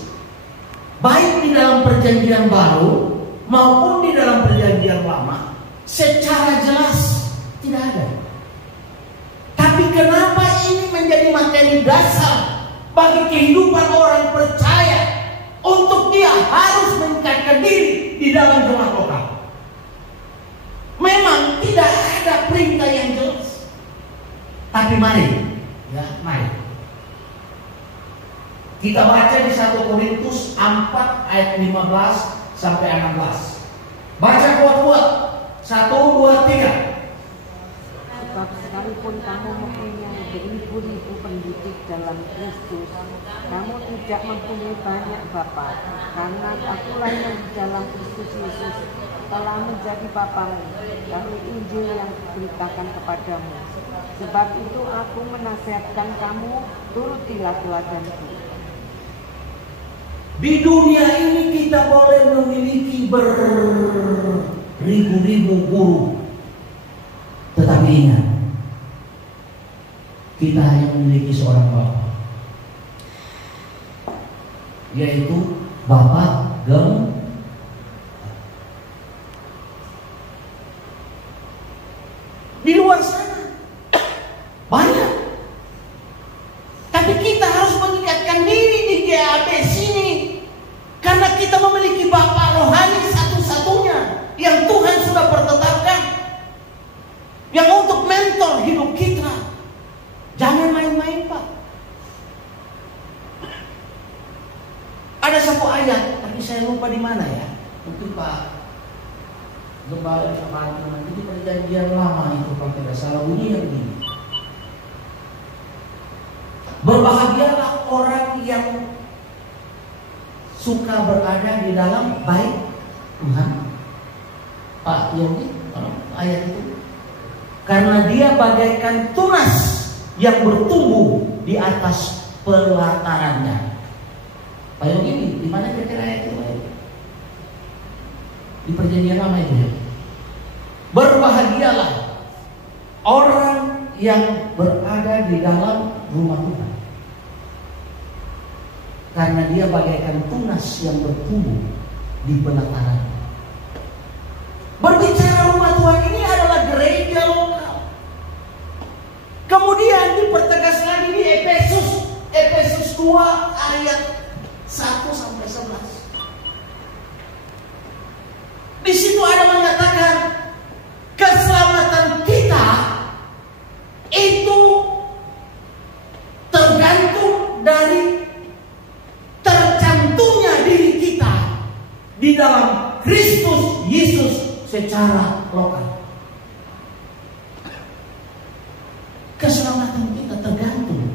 baik di dalam perjanjian baru maupun di dalam perjanjian lama secara jelas, tidak ada. Tapi kenapa ini menjadi materi dasar bagi kehidupan orang percaya untuk dia harus meningkatkan diri di dalam jemaat lokal? Memang tidak ada perintah yang jelas. Tapi mari kita baca di 1 Korintus 4 ayat 15 sampai 16. Baca kuat-kuat. 1, 2, 3. Sebab sekalipun kamu mempunyai beribu-ribu pendidik dalam Kristus, kamu tidak mempunyai banyak bapa, karena akulah yang di dalam Kristus Yesus telah menjadi bapamu dari Injil yang diberitakan kepadamu. Sebab itu aku menasihatkan kamu, turutilah teladanku. Di dunia ini kita boleh memiliki beribu-ribu guru, tetapi ingat, kita hanya memiliki seorang Bapa, yaitu Bapa Gem. Di luar sana banyak, tapi kita harus mengingatkan diri di GAB sini, karena kita memiliki Bapa rohani satu-satunya yang Tuhan sudah pertetapkan, yang untuk mentor hidup kita. Jangan main-main, Pak. Ada satu ayat, tapi saya lupa di mana ya. Mungkin Pak Gembala sama nanti di perjanjian lama itu kalau tidak salah bunyinya begini. Berbahagialah orang yang suka berada di dalam baik Tuhan. Pak Yogi, ayat itu. Karena dia bagaikan tunas yang bertumbuh di atas pelatarannya. Pak Yogi, di mana kira-kira ayat itu? Di perjanjian lama itu ya. Berbahagialah orang yang berada di dalam rumah Tuhan, karena dia bagaikan tunas yang bertumbuh di pelataran. Berbicara rumah Tuhan ini adalah gereja lokal. Kemudian dipertegas lagi di Efesus 2 ayat 1 sampai 11. Di situ ada mengatakan keselamatan kita itu tergantung dari tercantumnya diri kita di dalam Kristus Yesus secara lokal. Keselamatan kita tergantung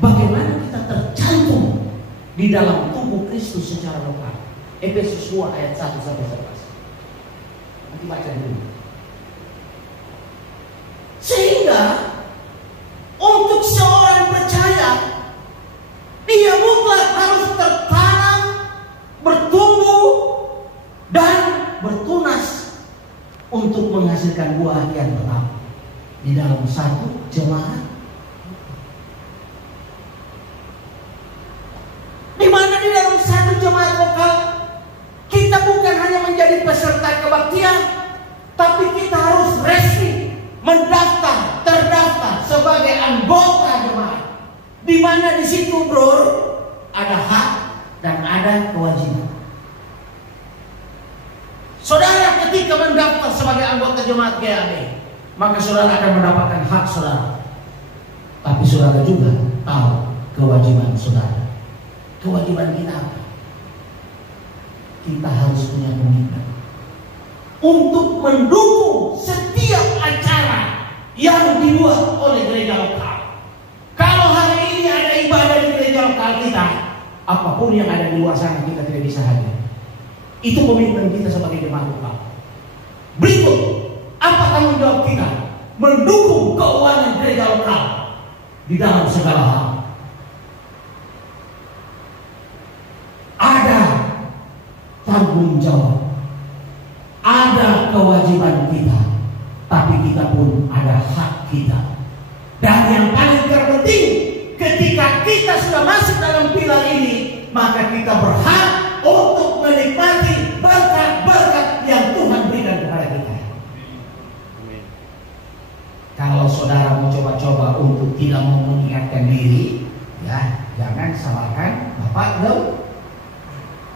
bagaimana kita tercantum di dalam tubuh Kristus secara lokal. Efesus 2 ayat 1 sampai 11. Nanti baca dulu. Sehingga untuk seorang percaya, dia mutlak harus tertanam, bertumbuh, dan bertunas untuk menghasilkan buah yang tetap di dalam satu jemaat. Di mana di dalam satu jemaat lokal kita bukan hanya menjadi peserta kebaktian, tapi kita harus resmi terdaftar sebagai anggota jemaat. Di mana di situ, bro, ada hak dan ada kewajiban. Saudara ketika mendaftar sebagai anggota jemaat GAB, maka saudara akan mendapatkan hak saudara. Tapi saudara juga tahu kewajiban saudara. Kewajiban kita apa? Kita harus punya komitmen untuk mendukung setiap acara yang dibuat oleh gereja lokal. Kalau hari ini ada ibadah di gereja lokal kita, apapun yang ada di luar sana kita tidak bisa hadir. Itu komitmen kita sebagai jemaat lokal. Berikut, apa tanggung jawab kita? Mendukung keuangan gereja lokal di dalam segala hal. Ada tanggung jawab, ada kewajiban kita, tapi kita pun ada hak kita. Dan yang paling terpenting, Ketika kita sudah masuk dalam pilar ini, maka kita berhak untuk menikmati berkat-berkat yang Tuhan berikan kepada kita. Kalau saudara mau coba-coba untuk tidak mau mengingatkan diri, ya jangan salahkan Bapak lo,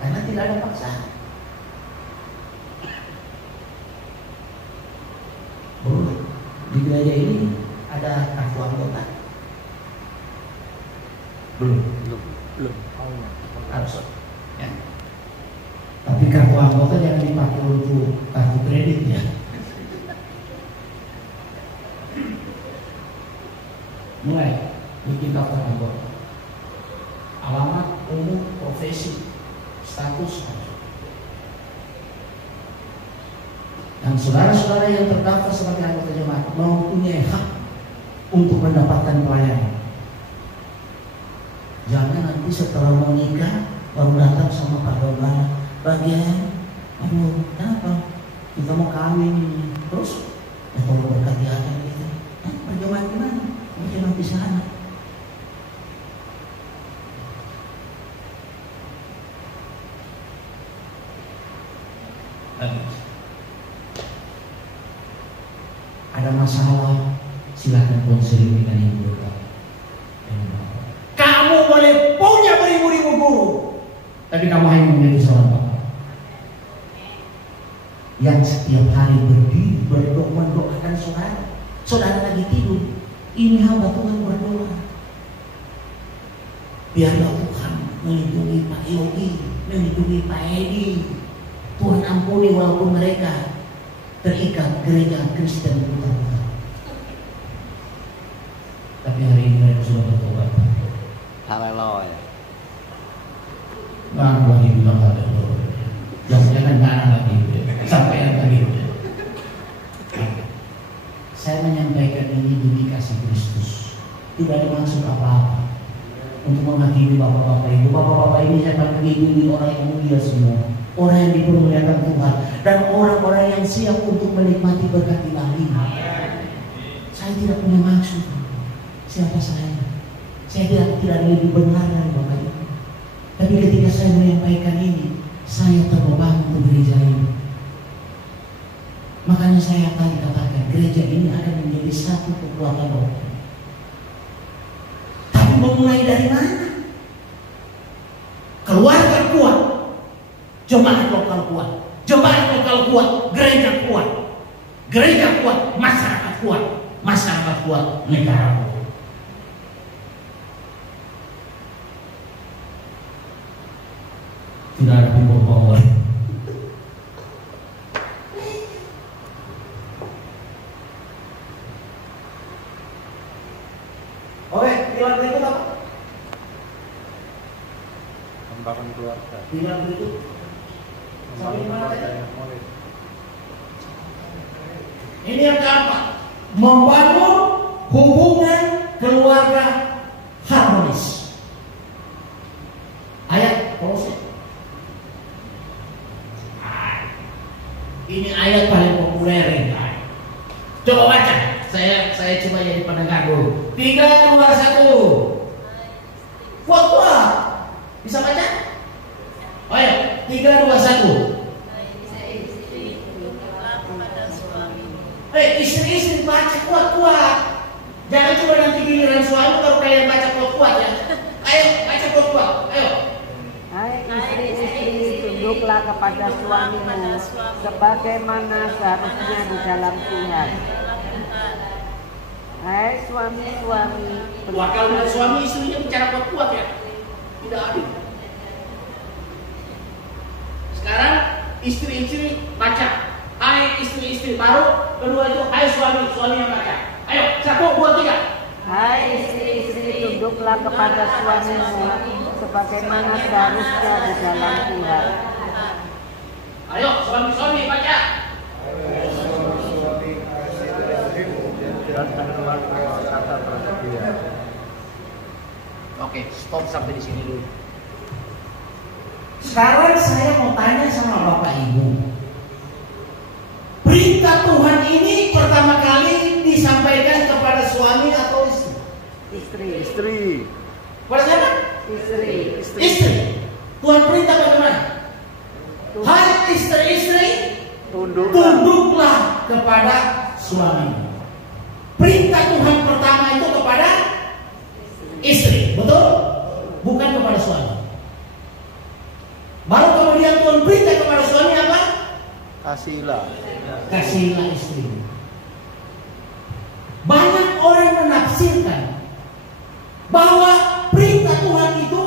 karena tidak ada paksaan. Di gereja ini ada kartu anggota? Belum. Harus. Ya. Tapi kartu anggota jangan dipakai untuk kartu kredit ya. Mulai bikin daftar anggota. Alamat, umur, profesi, status. Dan saudara-saudara yang terdaftar sebagai anggota jemaat mempunyai hak untuk mendapatkan pelayanan. Jangan nanti setelah mau nikah baru datang sama Pak Gembala bagian, aduh kenapa kita mau kawin ini, terus tolong berkati aja gitu. Berjemaat gimana? Berjemaat di sana. Ada masalah, silakan konseling dengan ibu bapak. Kamu boleh punya beribu-ribu guru, tapi kamu hanya menjadi seorang bapak yang setiap hari berdiri berdoa mendoakan saudara. Saudara lagi tidur, ini hamba Tuhan berdoa. Biarlah Tuhan melindungi Pak Yogi, melindungi Pak Edi. Tuhan ampuni walaupun mereka terikat gereja Kristen putar-putar. Tapi hari ini mereka sudah bertobat. Haleluya. Nggak lagi bilang haleluya. Jangan nggak lagi sampai yang tadi. Saya menyampaikan ini demi kasih Kristus. Tidak ada maksud apa-apa untuk menghakimi bapak-bapak ibu. Bapak-bapak ini saya menghakimi orang yang mulia semua. Orang yang dipermuliakan Tuhan dan orang-orang yang siap untuk menikmati berkat ilahi. Saya tidak punya maksud. Siapa saya? Saya tidak lebih benar dari Bapak Ibu. Tapi ketika saya menyampaikan ini, saya terbebani untuk gereja ini. Makanya saya tadi katakan gereja ini akan menjadi satu kekuatan roh. Tapi memulai dari mana? Keluarga kuat, jemaat lokal kuat, jemaat lokal kuat, gereja kuat, gereja kuat, masyarakat kuat, masyarakat kuat, negara kuat. Tidak ada pembohongan. Oke, pilar berikut apa? Kembangan keluarga. Pilar berikut. Sampai di mana tadi? Ini yang keempat, membangun hubungan keluarga harmonis. Ayat Kolose. Ini ayat paling populer ini. Coba baca. Saya coba jadi pendengar dulu. 3, 2, 1. Kuat. Bisa baca? Oh ya, 3, 2, 1. Istri-istri baca kuat. Jangan cuma nanti giliran suami baru kalian baca kuat ya. Ayo baca kuat. Ayo. Hai istri-istri, tunduklah kepada suamimu sebagaimana seharusnya di dalam Tuhan. Hai suami-suami, Kalau suami istrinya bicara kuat ya, tidak adil. Sekarang istri-istri baca. Hai istri-istri, baru kedua itu hai suami yang baca. Ayo 1, 2, 3. hai istri-istri, tunduklah kepada suamimu sebagaimana seharusnya di dalam Tuhan. Ayo suami baca. Oke, stop sampai di sini dulu. Sekarang saya mau tanya sama Bapak Ibu. Perintah Tuhan ini pertama kali disampaikan kepada suami atau istri? Istri. Istri. Tuhan perintah bagaimana? Hai istri-istri, tunduklah kepada suami. Perintah Tuhan pertama itu kepada istri, betul? Bukan kepada suami. Baru kemudian Tuhan perintah kepada suami apa? Kasihilah istri. Banyak orang menafsirkan bahwa perintah Tuhan itu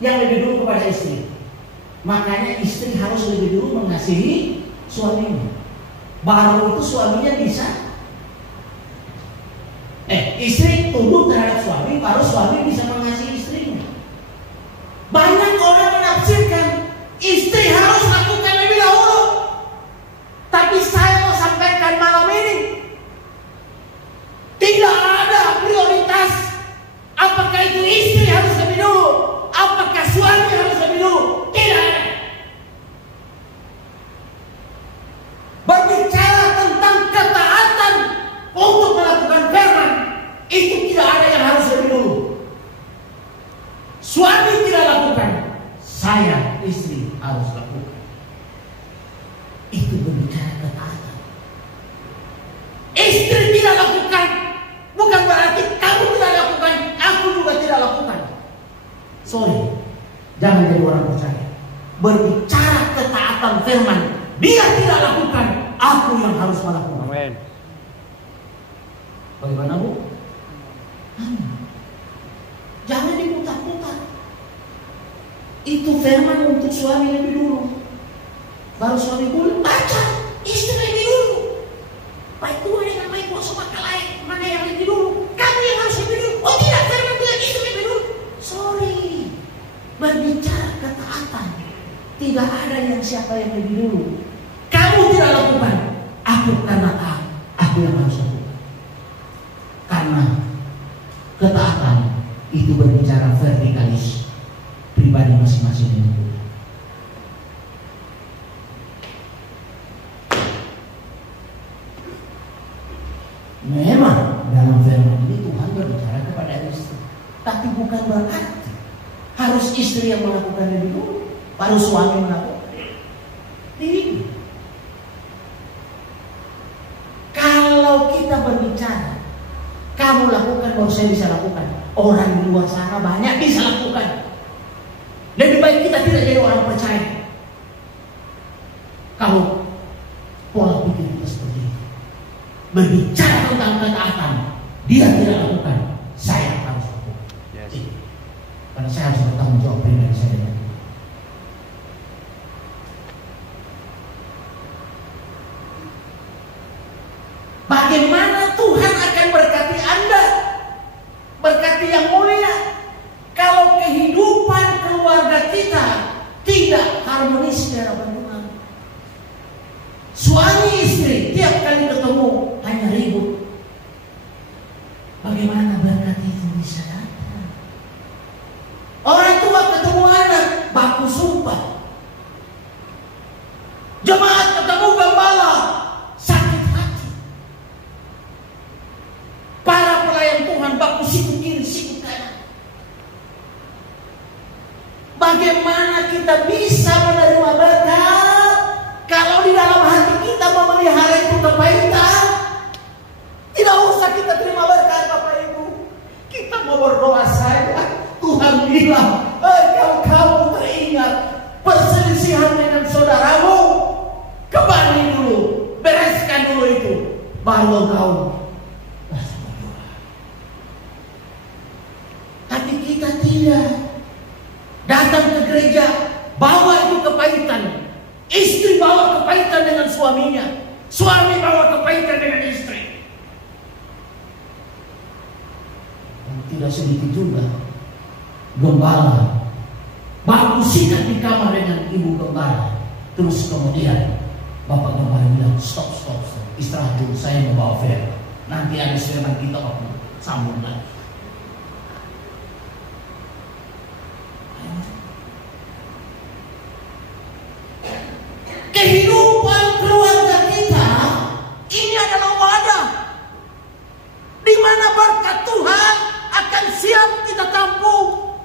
yang lebih dulu kepada istri. Makanya istri harus lebih dulu mengasihi suaminya. Baru itu suaminya bisa. Istri tunduk terhadap suami, baru suami bisa mengasihi istrinya. Banyak orang menafsirkan istri harus lakukan lebih dahulu. Tapi saya mau sampaikan malam ini, tidak ada prioritas. Apakah itu istri harus lebih dulu? Apakah suami harus lebih dulu? Tidak ada. Berbicara tentang ketaatan untuk melakukan firman, itu tidak ada yang harus lebih dulu. Suami tidak lakukan, saya istri harus lakukan. Itu berbicara ketaatan. Istri tidak lakukan, bukan berarti kamu tidak lakukan, aku juga tidak lakukan. Sorry, jangan jadi orang percaya. Berbicara ketaatan firman, dia tidak lakukan, aku yang harus melakukan. Amin. Bagaimana Bu? Jangan diputar-putar. Itu firman untuk suami lebih dulu. Baru suami boleh baca, istri lebih dulu. Baik Tuhan dengan baik kuasa maka lain, mana yang lebih dulu? Kamu yang harus lebih dulu. Oh tidak, firman Tuhan istri lebih dulu. Sorry. Berbicara ketaatan, tidak ada yang siapa yang lebih dulu. Kamu tidak lakukan, aku karena taat, aku yang harus lakukan. Karena ketaatan itu berbicara vertikalis, pribadi masing-masing itu. Memang dalam firman ini Tuhan berbicara kepada istri, tapi bukan berarti harus istri yang melakukan lebih dulu, baru suami melakukan. Tidak. Kalau kita berbicara, kamu lakukan baru saya bisa lakukan. Orang di luar sana banyak bisa lakukan. Lebih baik kita tidak jadi orang percaya. Kalau pola pikir kita seperti itu, berbicara tentang ketaatan, dia tidak lakukan, saya harus lakukan. Yes. Karena saya harus bertanggung jawab pribadi saya. Bagaimana Tuhan akan berkati Anda, berkati yang mulia, kalau kehidupan keluarga kita tidak harmonis di hadapan Tuhan. Suami istri tiap kali ketemu hanya ribut. Bagaimana berkat itu bisa datang? Orang tua ketemu anak baku sumpah. Jemaat ketemu gembala sakit hati. Para pelayan Tuhan baku sikut kiri sikut kanan. Bagaimana kita bisa menerima berkat kalau di dalam hati kita memelihara itu kepahitan? Tidak usah kita terima berkat Bapak Ibu. Kita mau berdoa saja. Tuhan bilang, kalau kamu teringat perselisihan dengan saudaramu, kembali dulu, bereskan dulu itu, baru engkau berdoa. Tapi kita tidak. Datang ke gereja, bawa itu kepahitan. Istri bawa kepahitan dengan suaminya, suami bawa kepahitan dengan istri. Dan tidak sedikit juga gembala baku sikat di kamar dengan ibu gembala. Terus kemudian bapak gembala bilang, stop, istirahat dulu, saya mau bawa firman. Nanti ada firman kita aku sambung lagi. Kehidupan keluarga kita ini adalah wadah di mana berkat Tuhan akan siap kita tampung.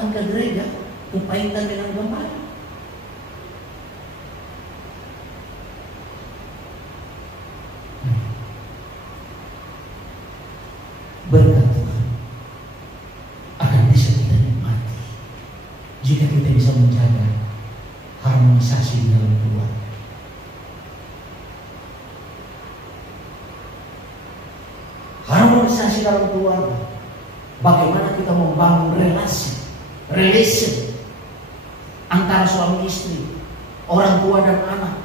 datang ke gereja, kepahitan dengan gembala. Berkat Tuhan akan bisa kita nikmati jika kita bisa menjaga harmonisasi di dalam keluarga. Harmonisasi dalam keluarga, bagaimana kita membangun relation antara suami istri, orang tua dan anak,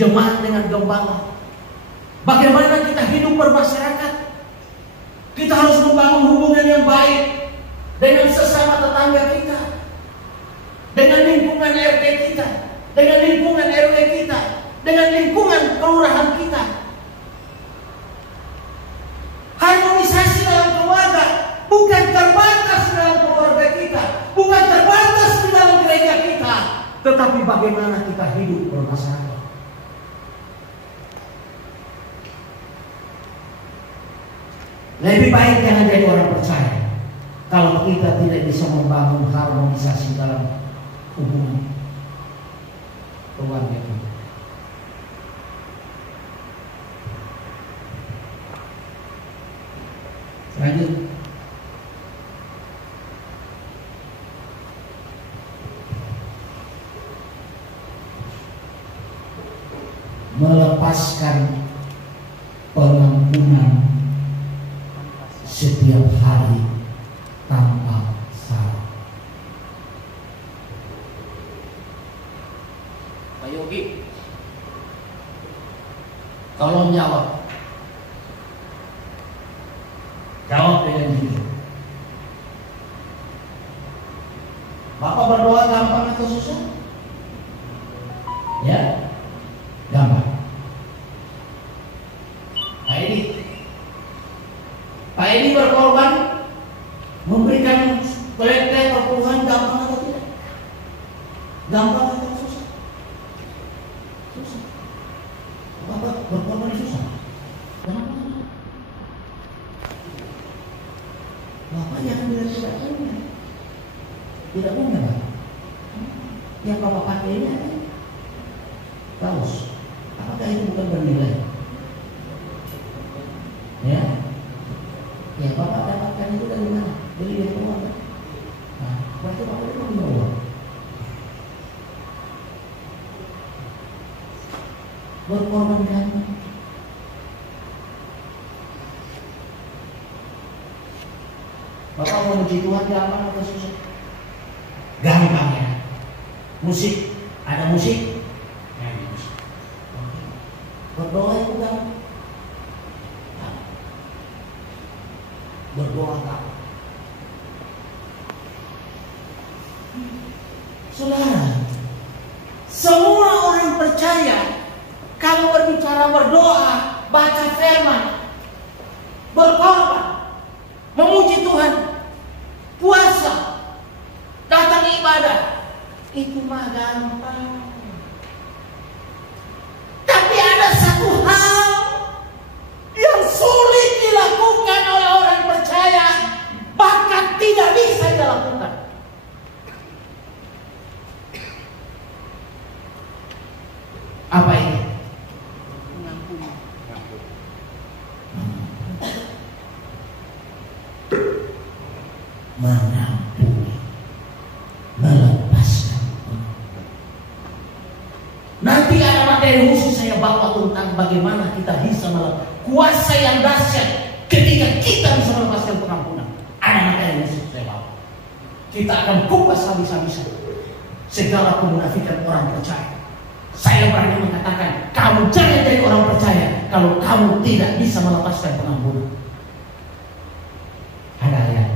jemaat dengan gembala. Bagaimana kita hidup bermasyarakat. Kita harus membangun hubungan yang baik dengan sesama tetangga kita, dengan lingkungan RT kita, dengan lingkungan RW kita, dengan lingkungan kelurahan kita. Harmonisasi dalam keluarga bukan terbatas dalam keluarga kita, bukan terbatas di dalam gereja kita, tetapi bagaimana kita hidup bermasyarakat. Lebih baik jangan jadi orang percaya kalau kita tidak bisa membangun harmonisasi dalam hubungan keluarga kita. Lanjut. Melepaskan pengampunan setiap hari tanpa syarat. Pak Yogi, tolong jawab. Jawab dengan jujur. Bapak berdoa gampang atau susah? Ya, gampang. Pak ini berkorban memberikan kolektif Tuhan, gampang atau tidak? Gampang atau susah? Susah. Bapak berkorban susah. Kenapa? Bapak jangan bilang tidak punya. Tidak punya, Pak. Yang Bapak pakai ini apa? Kaos. Apakah itu bukan bernilai? Ya. Ya, Bapak dapatkan itu dari mana? Dari dia keluarga. Nah, berarti Bapak itu punya uang. Berkorban karena Bapak mau memuji Tuhan gampang atau susah? Gampang ya. Musik, ada musik? Nyanyi musik. Berdoa itu gampang. Berdoa tak. Saudara, semua orang percaya kalau berbicara berdoa, baca firman, berkorban, memuji Tuhan, puasa, datang ibadah, itu mah gampang. Tapi ada satu hal yang sulit dilakukan oleh orang percaya, bahkan tidak bisa dilakukan. Apa ini? Mengampuni. Mengampuni, melepaskan. Nanti ada materi khusus saya bawa tentang bagaimana kita bisa melepaskan kuasa yang dahsyat ketika kita bisa melepaskan pengampunan. Ada materi khusus saya bawa. Kita akan kupas habis-habisan segala kemunafikan orang percaya. Saya berani mengatakan, kamu jangan jadi orang percaya kalau kamu tidak bisa melepaskan pengampunan. Ada ayat.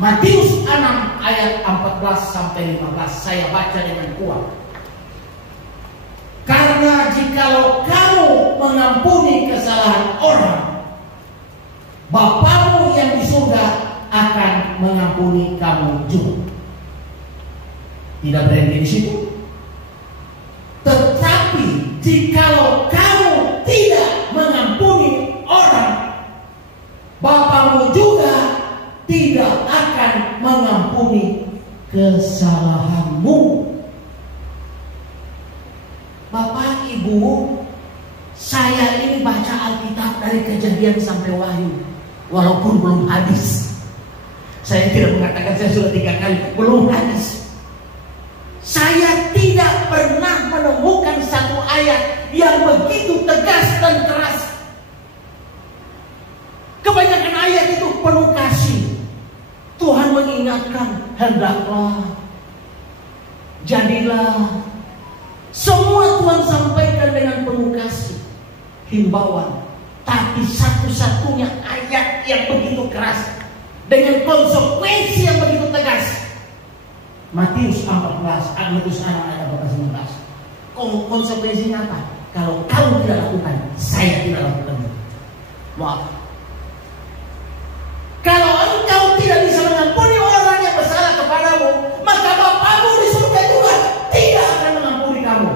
Matius 6 ayat 14 sampai 15 saya baca dengan kuat. Karena jikalau kamu mengampuni kesalahan orang, Bapamu yang di surga akan mengampuni kamu juga. Tidak berhenti di situ. Tetapi jikalau kamu tidak mengampuni kesalahanmu. Bapak Ibu, saya ini baca Alkitab dari Kejadian sampai Wahyu, walaupun belum habis. Saya tidak mengatakan saya sudah 3 kali, belum habis. Saya tidak pernah menemukan satu ayat yang begitu tegas dan keras. Kebanyakan ayat itu penuh kasih. Tuhan mengingatkan, hendaklah, jadilah. Semua Tuhan sampaikan dengan penuh kasih, himbauan. Tapi satu-satunya ayat yang begitu keras dengan konsekuensi yang begitu tegas, Matius 14 ayat 19. Konsekuensinya apa? Kalau kamu tidak lakukan, saya tidak lakukan. Maaf. Kalau engkau tidak bisa mengampuni orang yang bersalah kepadamu, maka Bapamu di surga juga tidak akan mengampuni kamu.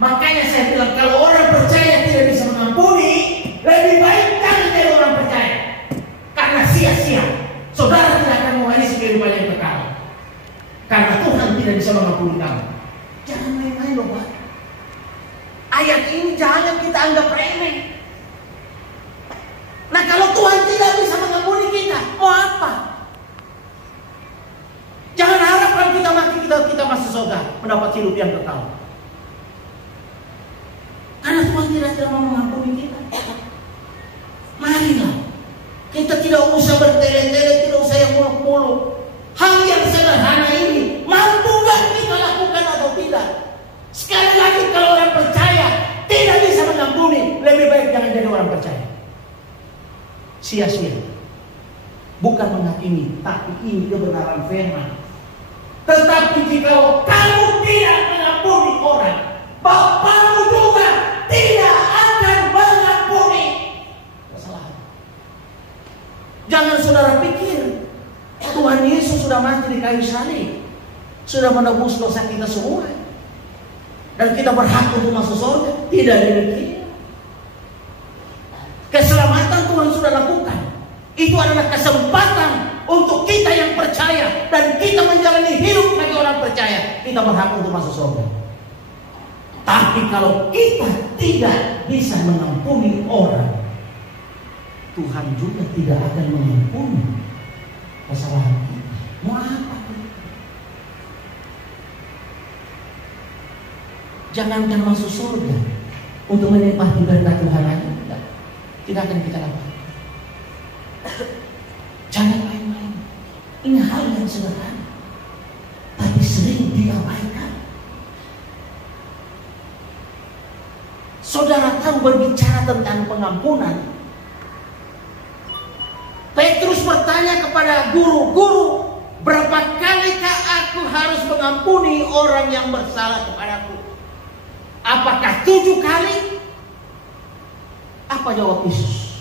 Makanya saya bilang, kalau orang percaya tidak bisa mengampuni, lebih baik jangan jadi orang percaya. Karena sia-sia. Saudara tidak akan mewarisi kehidupan yang kekal. Karena Tuhan tidak bisa mengampuni kamu. Jangan main-main loh, Pak. Ayat ini jangan kita anggap remeh. Nah, kalau Tuhan tidak bisa mengampuni kita, mau apa? Jangan harapkan kita mati, kita masuk surga, mendapat hidup yang kekal. Karena Tuhan tidak mau mengampuni kita. Marilah, kita tidak usah bertele-tele, tidak usah yang muluk-muluk. Hal yang sederhana ini, mampu gak kita lakukan atau tidak? Sekali lagi, kalau orang percaya tidak bisa mengampuni, lebih baik jangan jadi orang percaya. Sia-sia. Bukan menghakimi, tapi ini kebenaran firman. Tetapi jika kamu tidak mengampuni orang, Bapamu juga tidak akan mengampuni kesalahan. Jangan saudara pikir Tuhan Yesus sudah mati di kayu salib, sudah menebus dosa kita semua, dan kita berhak untuk masuk surga. Tidak demikian. Keselamatan Tuhan sudah lakukan. Itu adalah kesempatan untuk kita yang percaya, dan kita menjalani hidup bagi orang percaya. Kita berhak untuk masuk surga. Tapi kalau kita tidak bisa mengampuni orang, Tuhan juga tidak akan mengampuni kesalahan kita. Mau apa? Jangankan masuk surga, untuk menikmati berkat Tuhan aja tidak akan kita lakukan. Jangan main-main. Ini hal yang sederhana, tapi sering diabaikan. Saudara tahu, berbicara tentang pengampunan, Petrus bertanya kepada guru, "Guru, berapa kalikah aku harus mengampuni orang yang bersalah kepadaku? Apakah 7 kali?" Apa jawab Yesus?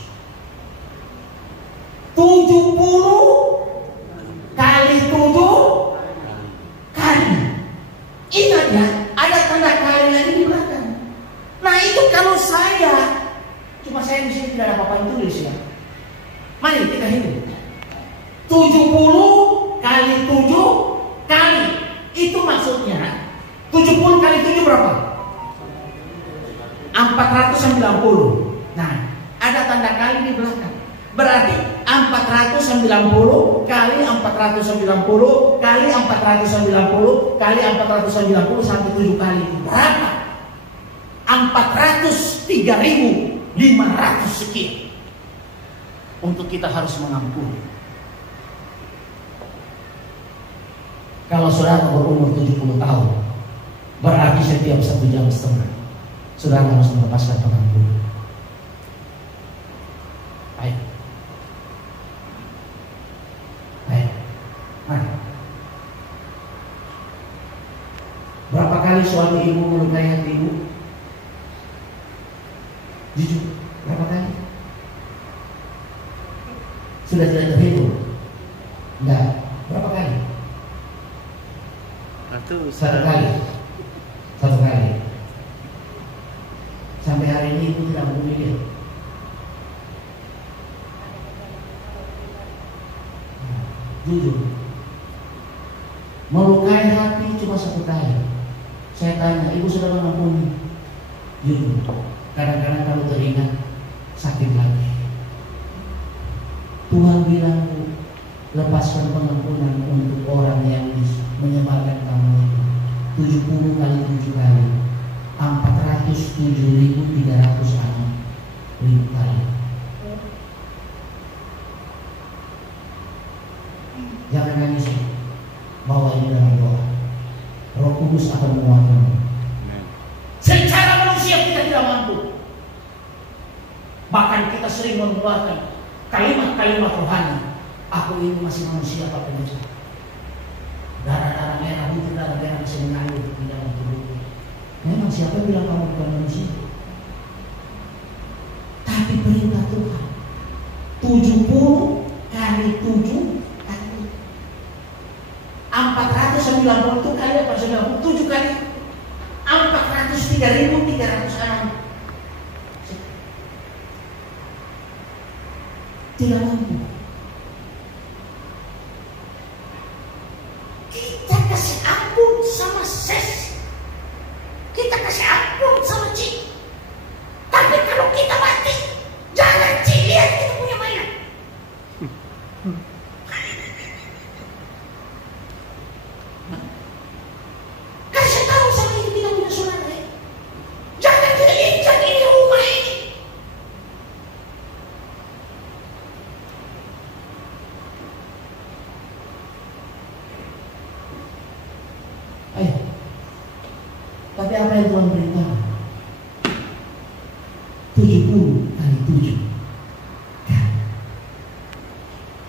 70 kali 7 kali. Ingat ya, ada tanda kali lagi di belakang. Nah, itu kalau saya, cuma saya di sini tidak ada apa-apa yang tulis ya. Mari kita hitung. 70 kali 7 kali. Itu maksudnya 70 kali 7 berapa? 490. Nah, ada tanda kali di belakang. Berarti 490 kali 490 kali 490 kali 490 sampai 7 kali. Berapa? 403.500 sekian. Untuk kita harus mengampuni. Kalau saudara berumur 70 tahun, berarti setiap 1 jam setengah saudara harus melepaskan pengampunan. Baik. Mari. Berapa kali suami ibu melukai hati ibu? Jujur, berapa kali? Sudah tidak terhitung? Enggak. Berapa kali? Satu kali. Sampai hari ini ibu tidak memilih. Jujur. Melukai hati cuma satu kali. Saya tanya, ibu sudah mengampuni? Jujur, kadang-kadang kalau teringat sakit lagi. Tuhan bilang, lepaskan pengampunan untuk orang yang menyebarkan kamu itu 70 kali 7 kali 407.306 kali. Jangan nangis, bawa ini dalam doa. Roh Kudus akan menguatkanmu. Secara manusia kita tidak mampu. Bahkan kita sering mengeluarkan kalimat-kalimat rohani. Aku ini masih manusia Pak Pendeta. Darah-darah merah, butir darah merah masih mengalir di dalam tubuhku. Memang siapa bilang kamu bukan manusia? Tapi perintah Tuhan 70 kali 7 kali 490 itu kali apa? 97 kali 403.306. Tidak mampu. Kita kasih ampun sama ses, kita kasih ampun sama Ci. Tapi kalau kita mati, jangan Ci lihat kita punya mayat. Kasih tahu sama ini kita punya saudara. Jangan kita injak ini rumah ini. Ayo. Tapi apa yang Tuhan beritahu? 70 kali 7.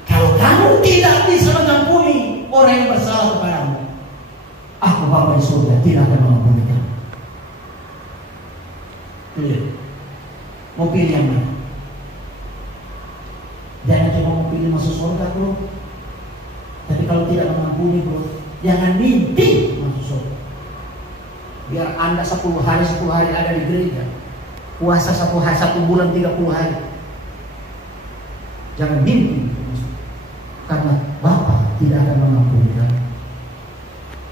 Kalau kamu tidak bisa mengampuni orang yang bersalah kepadamu, aku Bapa di surga tidak akan mengampuni kamu. Lihat, mau pilih yang mana? Jangan coba mau pilih masuk surga bro. Tapi kalau tidak mengampuni bro, jangan mimpi masuk surga. Biar Anda 10 hari ada di gereja, puasa 1 bulan 30 hari. Jangan mimpi, karena Bapa tidak akan mengampuni kamu.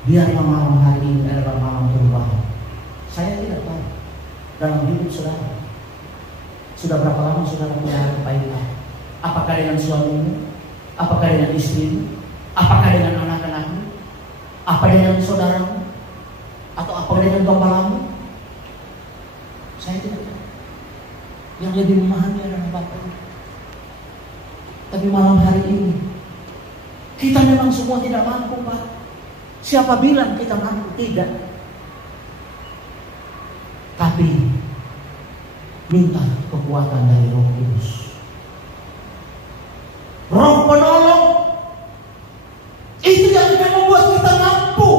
Biarlah malam hari ini adalah malam perubahan. Saya tidak tahu dalam hidup saudara sudah berapa lama saudara punya kepahitan. Apakah dengan suamimu? Apakah dengan istrimu? Apakah dengan anak-anakmu? Apa dengan saudaramu? Atau apa dengan gembalamu? Saya tidak tahu. Yang lebih memahami adalah Bapa. Tapi malam hari ini kita memang semua tidak mampu Pak. Siapa bilang kita mampu? Tidak. Tapi minta kekuatan dari Roh Kudus. Roh penolong itu yang akan membuat kita mampu.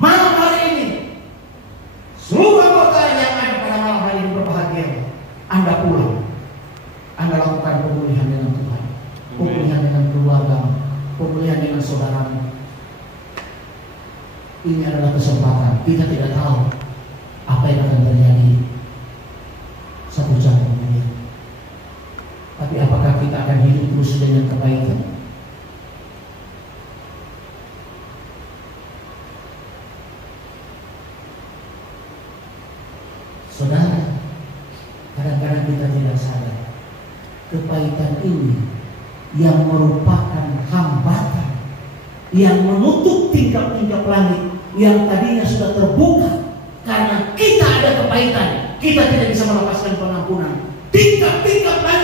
Malam hari ini seluruh anggota yang ada pada malam hari ini berbahagia. Anda pulang, Anda lakukan pemulihan dengan Tuhan, pemulihan dengan keluarga, pemulihan dengan saudaramu. Ini adalah kesempatan. Kita tidak tahu apa yang akan terjadi 1 jam kemudian. Tapi apakah kita akan hidup terus dengan kebaikan? Saudara, kadang-kadang kita tidak sadar kepahitan ini yang merupakan hambatan yang menutup tingkap-tingkap langit yang tadinya sudah terbuka. Karena kita ada kepahitan, kita tidak bisa melepaskan pengampunan. Tingkap-tingkap langit